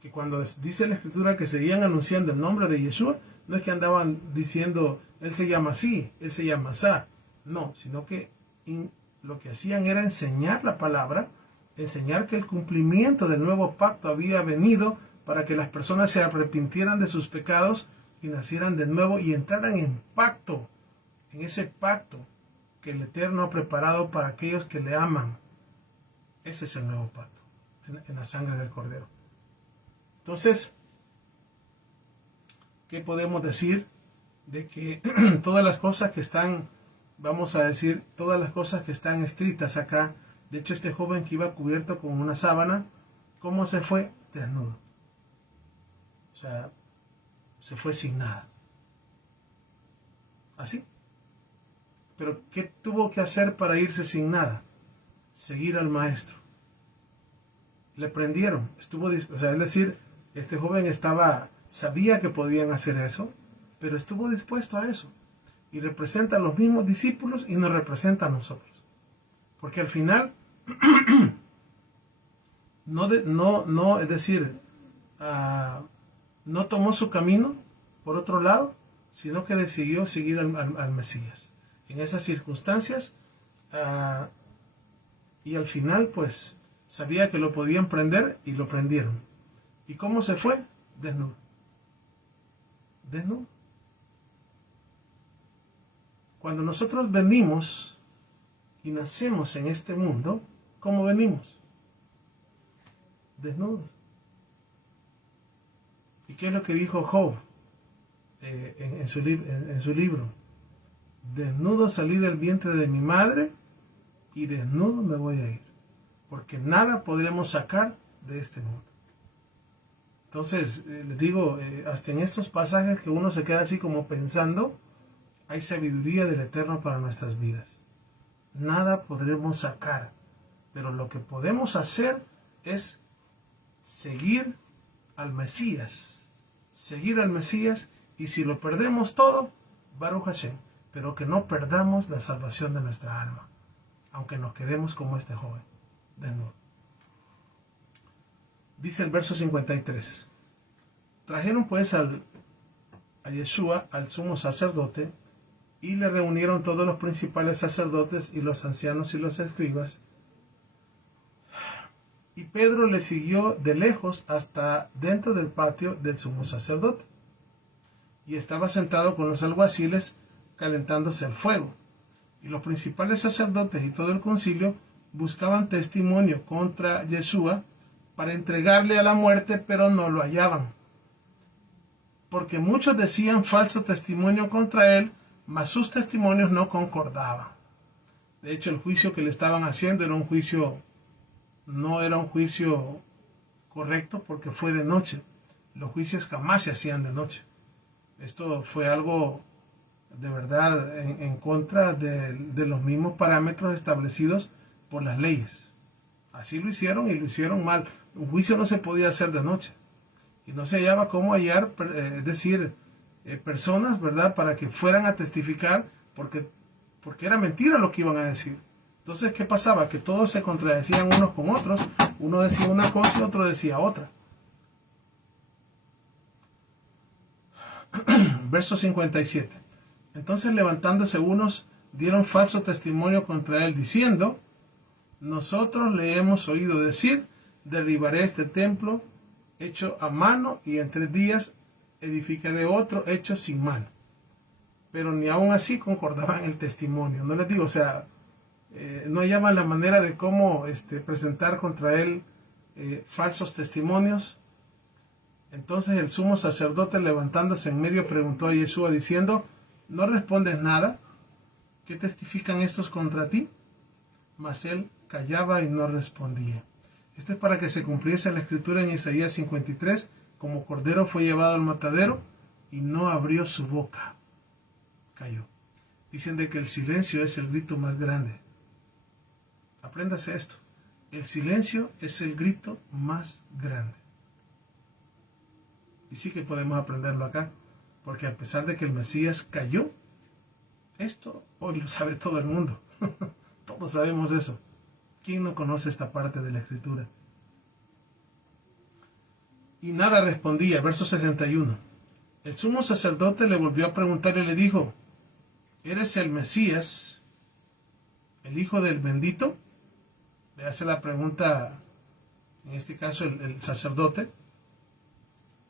que cuando dice la Escritura que seguían anunciando el nombre de Yeshua, no es que andaban diciendo, él se llama así, él se llama asá. No, sino que lo que hacían era enseñar la palabra, enseñar que el cumplimiento del nuevo pacto había venido para que las personas se arrepintieran de sus pecados y nacieran de nuevo y entraran en pacto, en ese pacto que el Eterno ha preparado para aquellos que le aman. Ese es el nuevo pacto, en la sangre del Cordero. Entonces, ¿qué podemos decir? De que todas las cosas que están, vamos a decir, todas las cosas que están escritas acá, de hecho este joven que iba cubierto con una sábana, ¿cómo se fue? Desnudo. O sea, se fue sin nada. Así. Pero ¿qué tuvo que hacer para irse sin nada? Seguir al maestro. Le prendieron. Es decir, este joven sabía que podían hacer eso, pero estuvo dispuesto a eso. Y representa a los mismos discípulos y nos representa a nosotros. Porque al final, no tomó su camino por otro lado, sino que decidió seguir al Mesías. En esas circunstancias, y al final, pues, sabía que lo podían prender y lo prendieron. ¿Y cómo se fue? Desnudo. Desnudo. Cuando nosotros venimos y nacemos en este mundo, ¿cómo venimos? Desnudos. ¿Y qué es lo que dijo Job en su libro? Desnudo salí del vientre de mi madre y desnudo me voy a ir, porque nada podremos sacar de este mundo. Entonces, les digo, hasta en estos pasajes que uno se queda así como pensando, hay sabiduría del Eterno para nuestras vidas. Nada podremos sacar, pero lo que podemos hacer es seguir al Mesías, y si lo perdemos todo, Baruch Hashem, pero que no perdamos la salvación de nuestra alma, aunque nos quedemos como este joven, desnudo. Dice el verso 53, Trajeron pues a Yeshua, al sumo sacerdote, y le reunieron todos los principales sacerdotes y los ancianos y los escribas. Y Pedro le siguió de lejos hasta dentro del patio del sumo sacerdote. Y estaba sentado con los alguaciles calentándose el fuego. Y los principales sacerdotes y todo el concilio buscaban testimonio contra Yeshua para entregarle a la muerte, pero no lo hallaban. Porque muchos decían falso testimonio contra él, mas sus testimonios no concordaban. De hecho, el juicio que le estaban haciendo no era un juicio correcto porque fue de noche. Los juicios jamás se hacían de noche. Esto fue algo de verdad en contra de los mismos parámetros establecidos por las leyes. Así lo hicieron y lo hicieron mal. Un juicio no se podía hacer de noche. Y no se hallaba cómo hallar, personas, ¿verdad?, para que fueran a testificar porque era mentira lo que iban a decir. Entonces, ¿qué pasaba? Que todos se contradecían unos con otros. Uno decía una cosa y otro decía otra. Verso 57. Entonces, levantándose unos, dieron falso testimonio contra él, diciendo: nosotros le hemos oído decir, derribaré este templo hecho a mano, y en 3 días edificaré otro hecho sin mano. Pero ni aún así concordaban el testimonio. No les digo, o sea, no hallaban la manera de cómo presentar contra él falsos testimonios. Entonces el sumo sacerdote, levantándose en medio, preguntó a Yeshua diciendo: ¿no respondes nada? ¿Qué testifican estos contra ti? Mas él callaba y no respondía. Esto es para que se cumpliese la escritura en Isaías 53, como cordero fue llevado al matadero y no abrió su boca. Cayó. Dicen de que el silencio es el grito más grande. Apréndase esto. El silencio es el grito más grande. Y sí que podemos aprenderlo acá, porque a pesar de que el Mesías cayó, esto hoy lo sabe todo el mundo. Todos sabemos eso. ¿Quién no conoce esta parte de la escritura? Y nada respondía. Verso 61. El sumo sacerdote le volvió a preguntar y le dijo: ¿eres el Mesías, el hijo del bendito? Le hace la pregunta, en este caso, el sacerdote.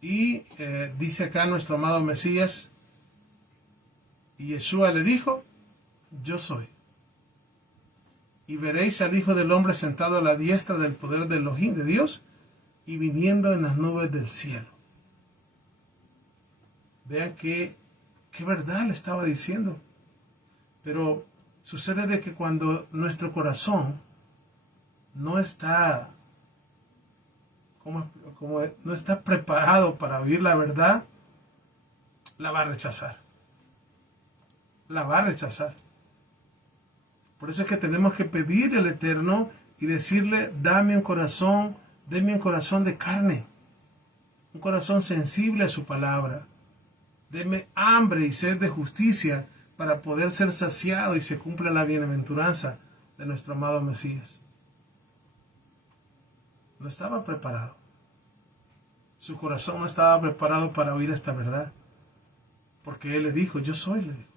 Y dice acá nuestro amado Mesías, y Yeshua le dijo: yo soy. Y veréis al Hijo del Hombre sentado a la diestra del poder de Elohim, de Dios, y viniendo en las nubes del cielo. Vean qué verdad le estaba diciendo. Pero sucede de que cuando nuestro corazón no está no está preparado para oír la verdad, la va a rechazar. La va a rechazar. Por eso es que tenemos que pedir al Eterno y decirle: dame un corazón, deme un corazón de carne, un corazón sensible a su palabra. Deme hambre y sed de justicia para poder ser saciado y se cumpla la bienaventuranza de nuestro amado Mesías. No estaba preparado. Su corazón no estaba preparado para oír esta verdad. Porque Él le dijo: yo soy, le dijo.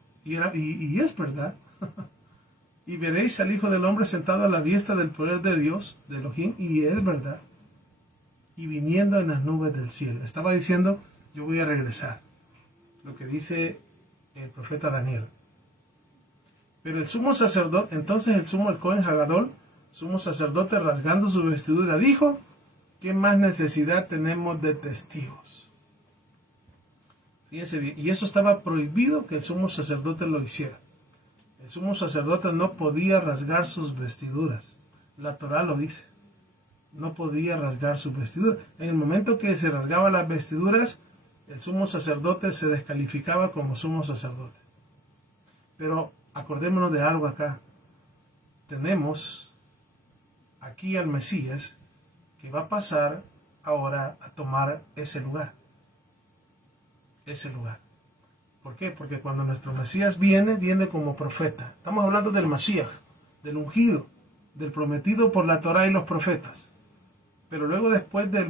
Y es verdad. Y veréis al Hijo del Hombre sentado a la diestra del poder de Dios, de Elohim, y es verdad. Y viniendo en las nubes del cielo. Estaba diciendo: yo voy a regresar. Lo que dice el profeta Daniel. Pero el sumo sacerdote, entonces el Cohen Hagadol, sumo sacerdote, rasgando su vestidura, dijo: ¿qué más necesidad tenemos de testigos? Fíjense bien, y eso estaba prohibido que el sumo sacerdote lo hiciera. El sumo sacerdote no podía rasgar sus vestiduras. La Torá lo dice. No podía rasgar sus vestiduras. En el momento que se rasgaba las vestiduras, el sumo sacerdote se descalificaba como sumo sacerdote. Pero acordémonos de algo acá. Tenemos aquí al Mesías que va a pasar ahora a tomar ese lugar. Ese lugar. ¿Por qué? Porque cuando nuestro Mesías viene como profeta. Estamos hablando del Mashiach, del ungido, del prometido por la Torá y los profetas. Pero luego, después de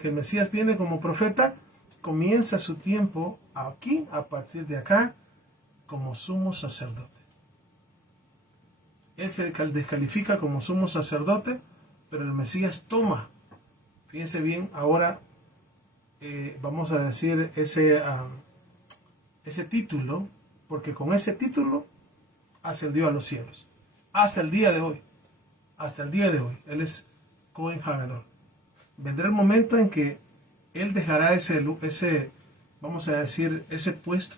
que el Mesías viene como profeta, comienza su tiempo aquí, a partir de acá, como sumo sacerdote. Él se descalifica como sumo sacerdote, pero el Mesías toma, fíjense bien, ahora vamos a decir ese título, porque con ese título ascendió a los cielos. Hasta el día de hoy, Él es Cohen Hagadol. Vendrá el momento en que Él dejará ese, vamos a decir, ese puesto,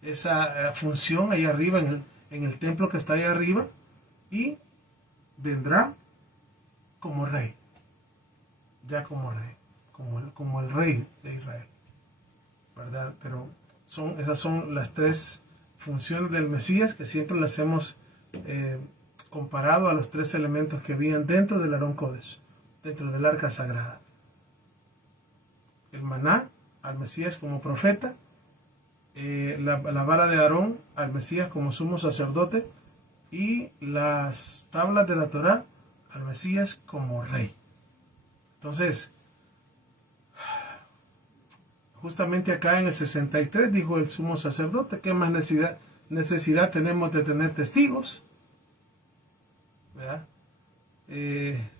esa función ahí arriba, en el templo que está ahí arriba, y vendrá como rey, ya como rey, como el rey de Israel, ¿verdad? Pero esas son las tres funciones del Mesías que siempre las hemos comparado a los tres elementos que habían dentro del Arón Kodesh, dentro del arca sagrada. El maná al Mesías como profeta, la vara de Aarón al Mesías como sumo sacerdote, y las tablas de la Torá al Mesías como rey. Entonces, justamente acá en el 63 dijo el sumo sacerdote: ¿qué más necesidad tenemos de tener testigos? ¿Verdad?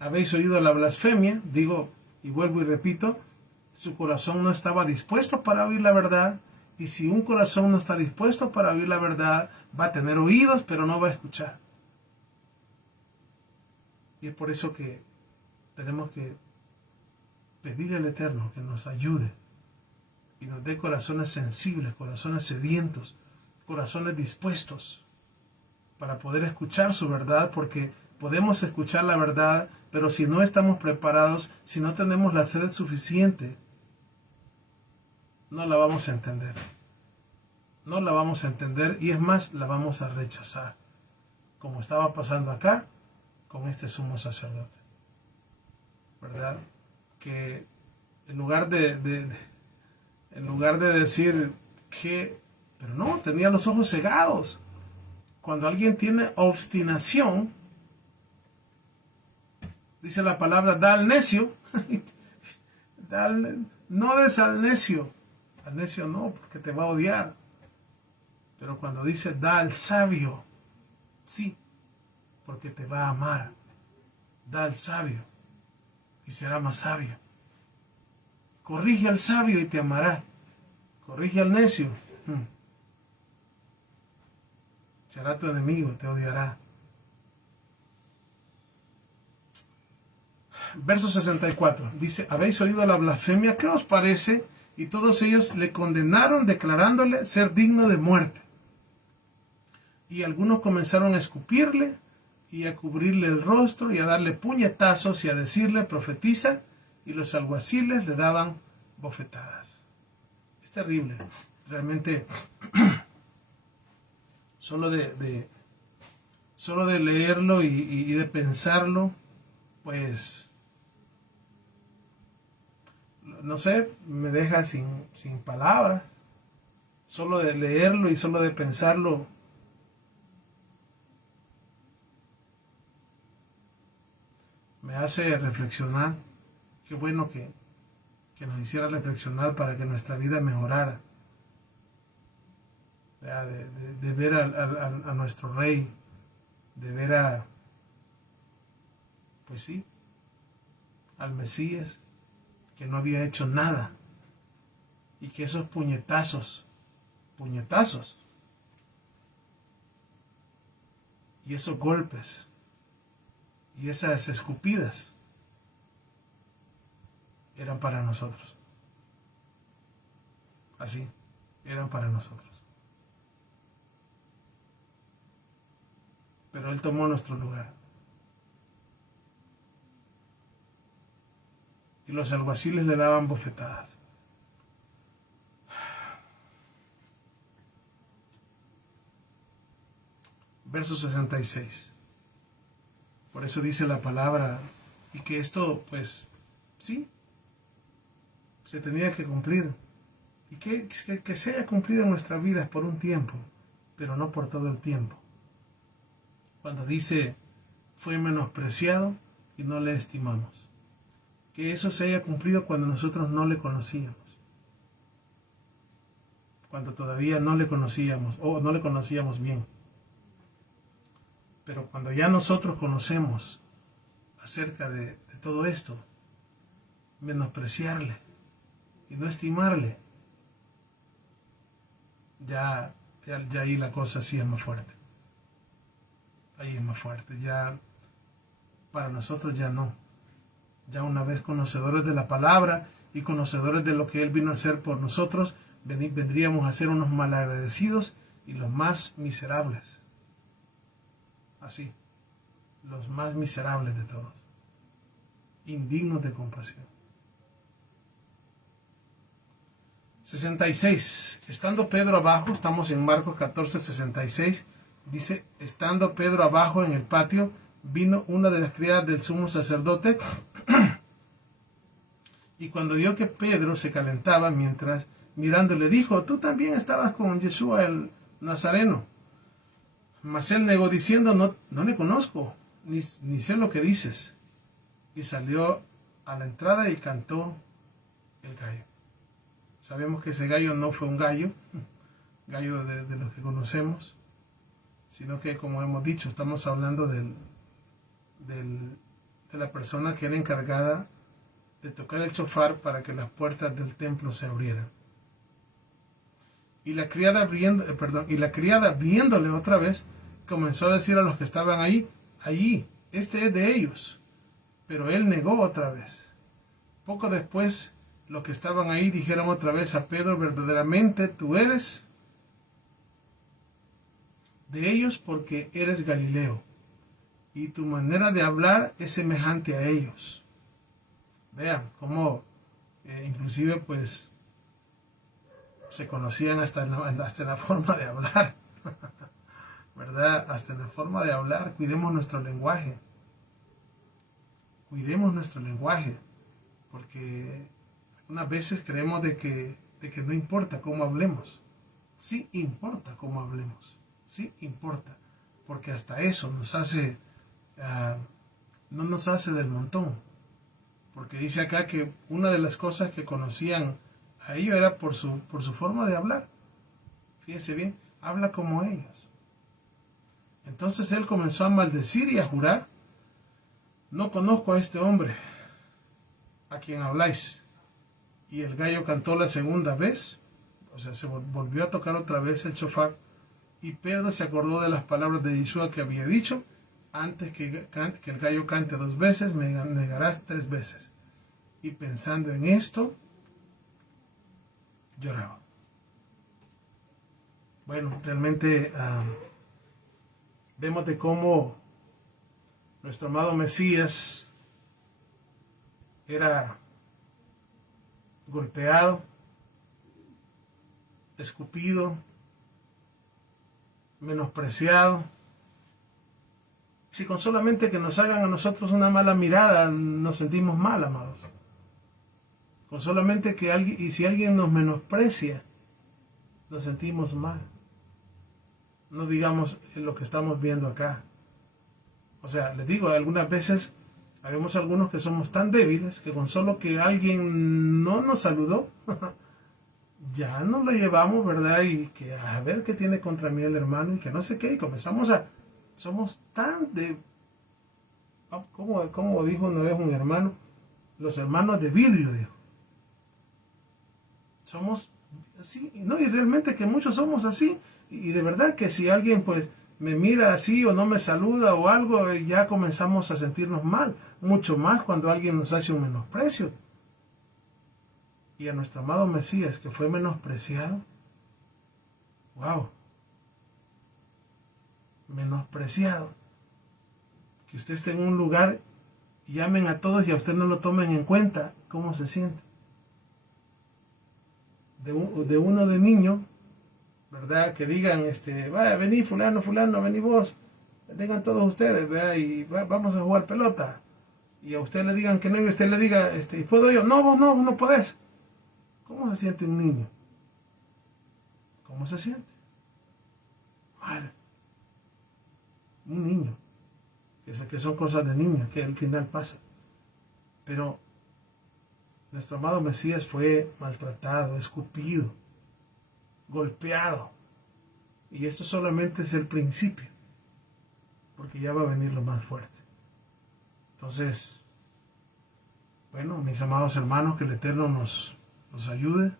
Habéis oído la blasfemia, digo y vuelvo y repito, su corazón no estaba dispuesto para oír la verdad, y si un corazón no está dispuesto para oír la verdad, va a tener oídos pero no va a escuchar. Y es por eso que tenemos que pedir al Eterno que nos ayude y nos dé corazones sensibles, corazones sedientos, corazones dispuestos para poder escuchar su verdad, porque podemos escuchar la verdad, pero si no estamos preparados, si no tenemos la sed suficiente, no la vamos a entender. No la vamos a entender, y es más, la vamos a rechazar, como estaba pasando acá con este sumo sacerdote, ¿verdad? Que en lugar de decir que, pero no, tenía los ojos cegados. Cuando alguien tiene obstinación, dice la palabra, da al necio, no des al necio no, porque te va a odiar. Pero cuando dice da al sabio, sí, porque te va a amar. Da al sabio y será más sabio. Corrige al sabio y te amará. Corrige al necio, será tu enemigo, te odiará. Verso 64 dice: ¿habéis oído la blasfemia? ¿Qué os parece? Y todos ellos le condenaron, declarándole ser digno de muerte. Y algunos comenzaron a escupirle y a cubrirle el rostro y a darle puñetazos y a decirle: profetiza. Y los alguaciles le daban bofetadas. Es terrible, realmente. Solo de leerlo y de pensarlo, pues, no sé, me deja sin palabras. Solo de leerlo y solo de pensarlo, me hace reflexionar. Qué bueno que nos hiciera reflexionar para que nuestra vida mejorara. De ver a nuestro rey, de ver pues sí, al Mesías, que no había hecho nada, y que esos puñetazos, y esos golpes, y esas escupidas, eran para nosotros. Así, eran para nosotros. Pero Él tomó nuestro lugar. Y los alguaciles le daban bofetadas. Verso 66. Por eso dice la palabra, y que esto, pues, sí, se tenía que cumplir. Y que se haya cumplido en nuestras vidas por un tiempo, pero no por todo el tiempo. Cuando dice, fue menospreciado y no le estimamos. Que eso se haya cumplido cuando nosotros no le conocíamos. cuando todavía no le conocíamos o no le conocíamos bien. Pero cuando ya nosotros conocemos acerca de todo esto, menospreciarle y no estimarle, ya ahí la cosa sí es más fuerte. Ahí es más fuerte. Ya para nosotros ya no. Ya una vez conocedores de la palabra y conocedores de lo que Él vino a hacer por nosotros, vendríamos a ser unos malagradecidos y los más miserables. Así, los más miserables de todos. Indignos de compasión. 66. Estando Pedro abajo, estamos en Marcos 14, 66, dice, estando Pedro abajo en el patio, vino una de las criadas del sumo sacerdote y cuando vio que Pedro se calentaba mientras mirándole dijo, tú también estabas con Yeshua el Nazareno. Mas él negó diciendo, no le conozco, ni sé lo que dices. Y salió a la entrada y cantó el gallo. Sabemos que ese gallo no fue un gallo de los que conocemos, sino que, como hemos dicho, estamos hablando de la persona que era encargada de tocar el shofar para que las puertas del templo se abrieran. Y la criada viéndole otra vez, comenzó a decir a los que estaban allí, este es de ellos. Pero él negó otra vez. Poco después, los que estaban ahí dijeron otra vez a Pedro, verdaderamente tú eres de ellos porque eres Galileo, y tu manera de hablar es semejante a ellos. Vean cómo inclusive pues se conocían hasta en la forma de hablar. ¿Verdad? Hasta en la forma de hablar. Cuidemos nuestro lenguaje. Cuidemos nuestro lenguaje. Porque algunas veces creemos de que no importa cómo hablemos. Sí importa cómo hablemos. Sí importa. Porque hasta eso nos hace, no nos hace del montón. Porque dice acá que una de las cosas que conocían a ellos era por su forma de hablar. Fíjense bien, habla como ellos. Entonces él comenzó a maldecir y a jurar, no conozco a este hombre a quien habláis. Y el gallo cantó la segunda vez, o sea, se volvió a tocar otra vez el shofar, y Pedro se acordó de las palabras de Yeshua que había dicho, antes que el gallo cante 2 veces, me negarás 3 veces. Y pensando en esto, lloraba. Bueno, realmente vemos de cómo nuestro amado Mesías era golpeado, escupido, menospreciado. Si con solamente que nos hagan a nosotros una mala mirada nos sentimos mal, amados. Con solamente que alguien, y si alguien nos menosprecia, nos sentimos mal. No digamos lo que estamos viendo acá. O sea, les digo, algunas veces habemos algunos que somos tan débiles que con solo que alguien no nos saludó, ya nos lo llevamos, ¿verdad? Y que a ver qué tiene contra mí el hermano y que no sé qué. Y comenzamos somos tan de... ¿Cómo dijo una vez un hermano? Los hermanos de vidrio, dijo. Somos así, no, y realmente que muchos somos así. Y de verdad que si alguien pues me mira así o no me saluda o algo, ya comenzamos a sentirnos mal. Mucho más cuando alguien nos hace un menosprecio. Y a nuestro amado Mesías, que fue menospreciado, wow, menospreciado. Que usted esté en un lugar y llamen a todos y a usted no lo tomen en cuenta, ¿cómo se siente? De uno de niño, ¿verdad? Que digan, vaya, vení fulano, vení vos, vengan todos ustedes, ¿verdad? Y vamos a jugar pelota. Y a usted le digan que no, y usted le diga, ¿y puedo yo? No, vos no podés. ¿Cómo se siente un niño? ¿Cómo se siente? Mal. Un niño. Que son cosas de niños, que al final pasa. Pero nuestro amado Mesías fue maltratado, escupido. golpeado. Y esto solamente es el principio, porque ya va a venir lo más fuerte. Entonces, bueno, mis amados hermanos, que el Eterno nos ayude,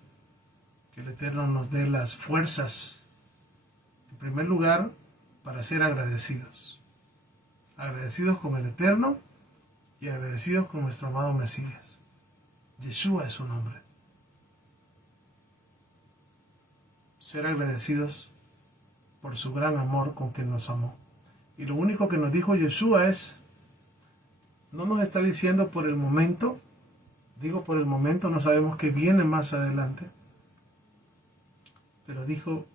que el Eterno nos dé las fuerzas, en primer lugar, para ser agradecidos. Agradecidos con el Eterno y agradecidos con nuestro amado Mesías. Yeshua es su nombre. Ser agradecidos por su gran amor con que nos amó. Y lo único que nos dijo Yeshua es, no nos está diciendo por el momento, digo por el momento, no sabemos qué viene más adelante, pero dijo,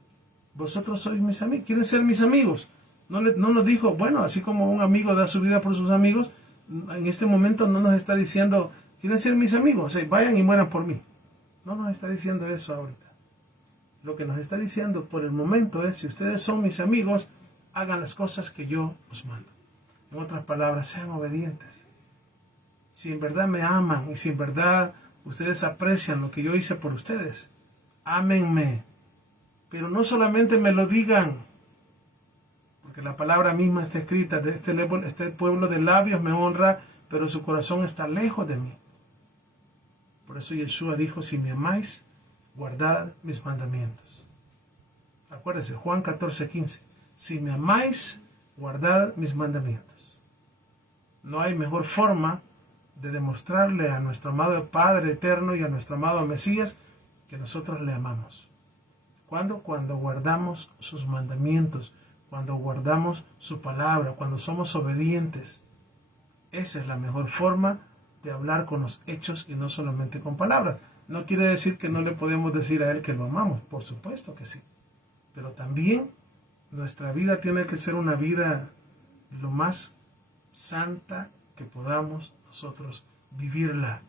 vosotros sois mis amigos, quieren ser mis amigos. No nos dijo, bueno, así como un amigo da su vida por sus amigos, en este momento no nos está diciendo, quieren ser mis amigos, vayan y mueran por mí. No nos está diciendo eso ahorita. Lo que nos está diciendo por el momento es, si ustedes son mis amigos, hagan las cosas que yo os mando. En otras palabras, sean obedientes. Si en verdad me aman y si en verdad ustedes aprecian lo que yo hice por ustedes, ámenme. Pero no solamente me lo digan, porque la palabra misma está escrita, de este pueblo de labios me honra, pero su corazón está lejos de mí. Por eso Yeshua dijo, si me amáis, guardad mis mandamientos. Acuérdense, Juan 14:15. Si me amáis, guardad mis mandamientos. No hay mejor forma de demostrarle a nuestro amado Padre eterno y a nuestro amado Mesías que nosotros le amamos. ¿Cuándo? Cuando guardamos sus mandamientos, cuando guardamos su palabra, cuando somos obedientes. Esa es la mejor forma de hablar con los hechos y no solamente con palabras. No quiere decir que no le podemos decir a Él que lo amamos, por supuesto que sí. Pero también nuestra vida tiene que ser una vida lo más santa que podamos nosotros vivirla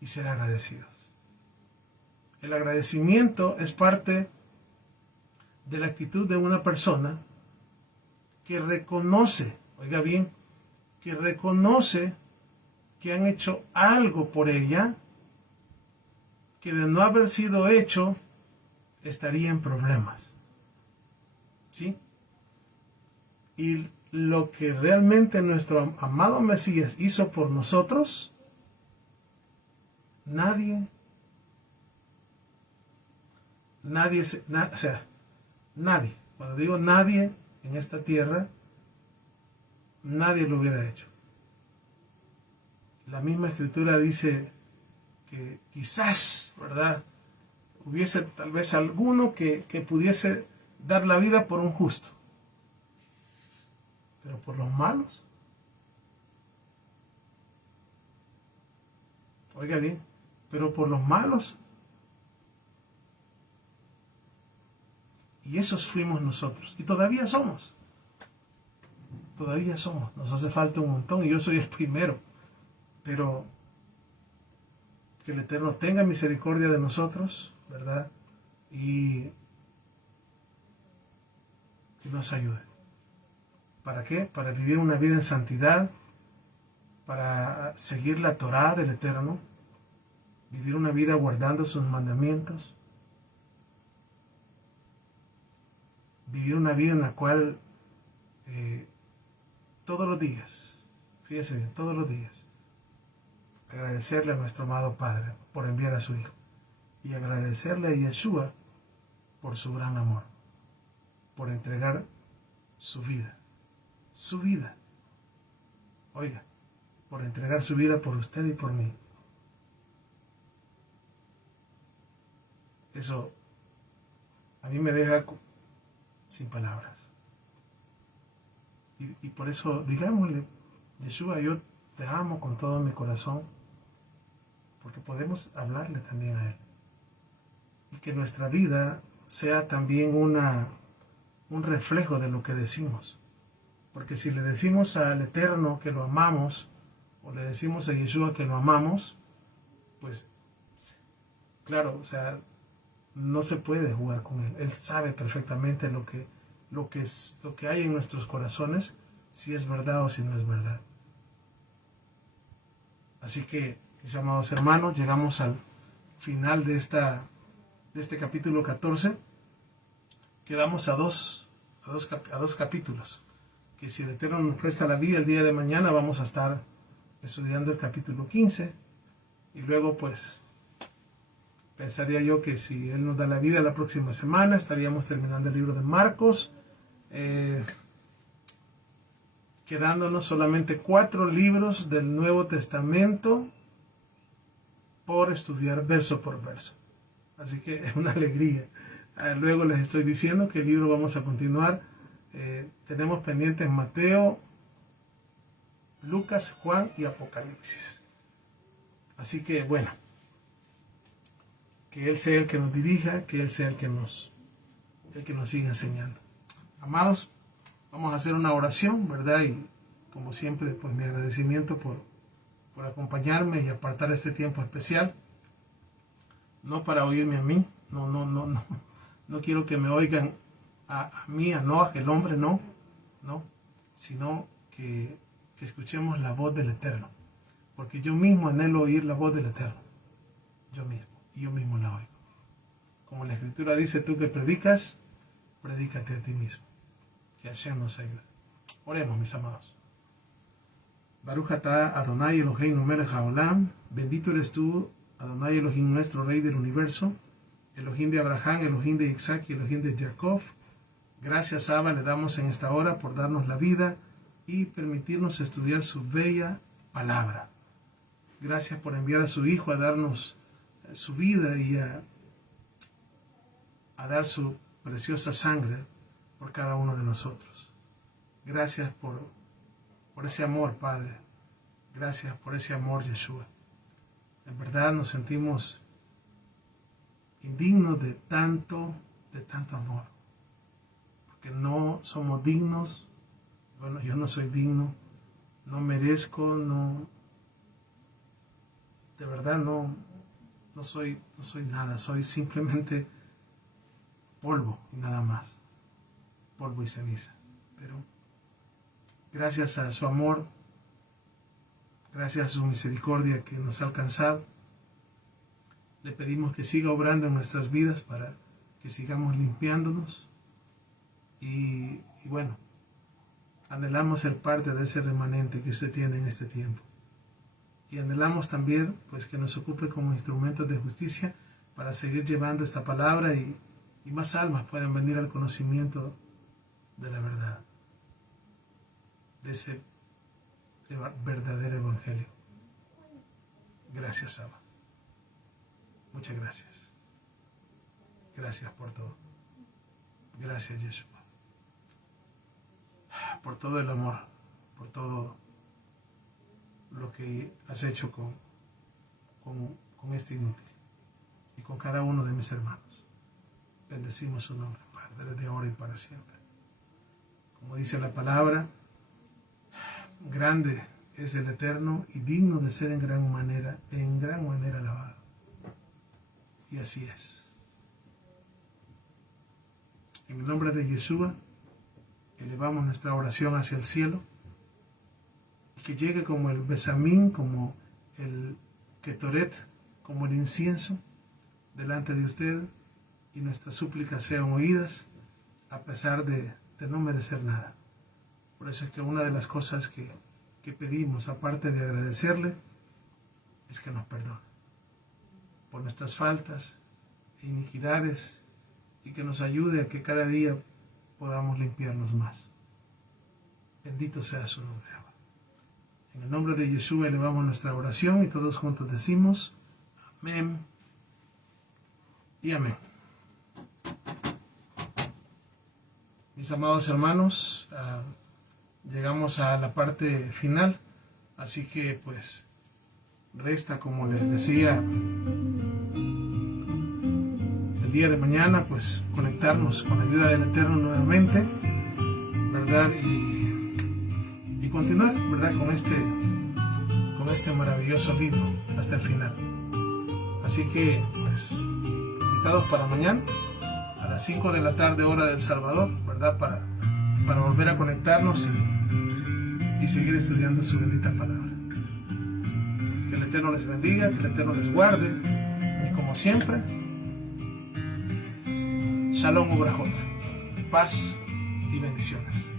y ser agradecidos. El agradecimiento es parte de la actitud de una persona que reconoce, oiga bien, que reconoce que han hecho algo por ella, que de no haber sido hecho, estaría en problemas. ¿Sí? Y lo que realmente nuestro amado Mesías hizo por nosotros, nadie, cuando digo nadie en esta tierra, nadie lo hubiera hecho. La misma escritura dice que quizás, ¿verdad?, hubiese tal vez alguno que pudiese dar la vida por un justo. Pero por los malos. Oiga bien, pero por los malos. Y esos fuimos nosotros. Y todavía somos. Todavía somos. Nos hace falta un montón y yo soy el primero. Pero que el Eterno tenga misericordia de nosotros, ¿verdad? Y que nos ayude. ¿Para qué? Para vivir una vida en santidad, para seguir la Torá del Eterno, vivir una vida guardando sus mandamientos, vivir una vida en la cual todos los días, fíjese bien, todos los días, agradecerle a nuestro amado Padre por enviar a su Hijo y agradecerle a Yeshua por su gran amor, por entregar su vida, oiga, por entregar su vida por usted y por mí. Eso a mí me deja sin palabras. Y por eso, digámosle, Yeshua, yo te amo con todo mi corazón, porque podemos hablarle también a Él. Y que nuestra vida sea también un reflejo de lo que decimos. Porque si le decimos al Eterno que lo amamos, o le decimos a Yeshua que lo amamos, pues, claro, o sea, no se puede jugar con Él. Él sabe perfectamente lo que hay en nuestros corazones, si es verdad o si no es verdad. Así que, mis amados hermanos, llegamos al final de este capítulo 14. Quedamos a dos capítulos, que si el Eterno nos presta la vida el día de mañana vamos a estar estudiando el capítulo 15 y luego pues pensaría yo que si Él nos da la vida la próxima semana estaríamos terminando el libro de Marcos, quedándonos solamente 4 libros del Nuevo Testamento por estudiar verso por verso. Así que es una alegría. Luego les estoy diciendo que el libro vamos a continuar. Tenemos pendientes Mateo, Lucas, Juan y Apocalipsis. Así que bueno, que Él sea el que nos dirija, que Él sea el que nos siga enseñando. Amados, vamos a hacer una oración, ¿verdad? Y como siempre, pues mi agradecimiento por acompañarme y apartar este tiempo especial. No para oírme a mí, no quiero que me oigan a mí, a Noah, el hombre, no, sino que escuchemos la voz del Eterno, porque yo mismo anhelo oír la voz del Eterno, yo mismo la oigo. Como la Escritura dice, tú que predicas, predícate a ti mismo. Que Hashem nos ayude. Oremos, mis amados. Baruch atah Adonai Eloheinu melech haolam, bendito eres tú, Adonai Elohim, nuestro Rey del universo, Elohim de Abraham, Elohim de Isaac y Elohim de Jacob. Gracias, Abba, le damos en esta hora por darnos la vida y permitirnos estudiar su bella palabra. Gracias por enviar a su Hijo a darnos su vida y a dar su preciosa sangre por cada uno de nosotros. Gracias por ese amor, Padre. Gracias por ese amor, Yeshua. En verdad nos sentimos indignos de tanto amor. Porque no somos dignos. Bueno, yo no soy digno. No merezco, de verdad no soy nada. Soy simplemente polvo y nada más. Polvo y ceniza. Pero gracias a su amor, gracias a su misericordia que nos ha alcanzado, le pedimos que siga obrando en nuestras vidas para que sigamos limpiándonos y bueno, anhelamos ser parte de ese remanente que usted tiene en este tiempo. Y anhelamos también pues que nos ocupe como instrumentos de justicia para seguir llevando esta palabra y más almas puedan venir al conocimiento de la verdad, de ese verdadero evangelio. Gracias, Abba. Muchas gracias. Gracias por todo. Gracias, Yeshua. Por todo el amor, por todo lo que has hecho con este inútil y con cada uno de mis hermanos. Bendecimos su nombre, Padre, desde ahora y para siempre. Como dice la palabra, grande es el Eterno y digno de ser en gran manera alabado. Y así es. En el nombre de Yeshua, elevamos nuestra oración hacia el cielo y que llegue como el besamín, como el ketoret, como el incienso delante de usted y nuestras súplicas sean oídas a pesar de no merecer nada. Por eso es que una de las cosas que pedimos, aparte de agradecerle, es que nos perdone por nuestras faltas e iniquidades y que nos ayude a que cada día podamos limpiarnos más. Bendito sea su nombre, Abba. En el nombre de Yeshua elevamos nuestra oración y todos juntos decimos amén y amén. Mis amados hermanos, llegamos a la parte final, así que pues resta, como les decía, el día de mañana pues conectarnos con la ayuda del Eterno nuevamente, ¿verdad? Y continuar, ¿verdad? Con este maravilloso libro hasta el final. Así que pues invitados para mañana a las 5 de la tarde hora del Salvador, ¿verdad? Para volver a conectarnos y seguir estudiando su bendita palabra. Que el Eterno les bendiga, que el Eterno les guarde y como como siempre, Shalom Ubrajot, paz y bendiciones.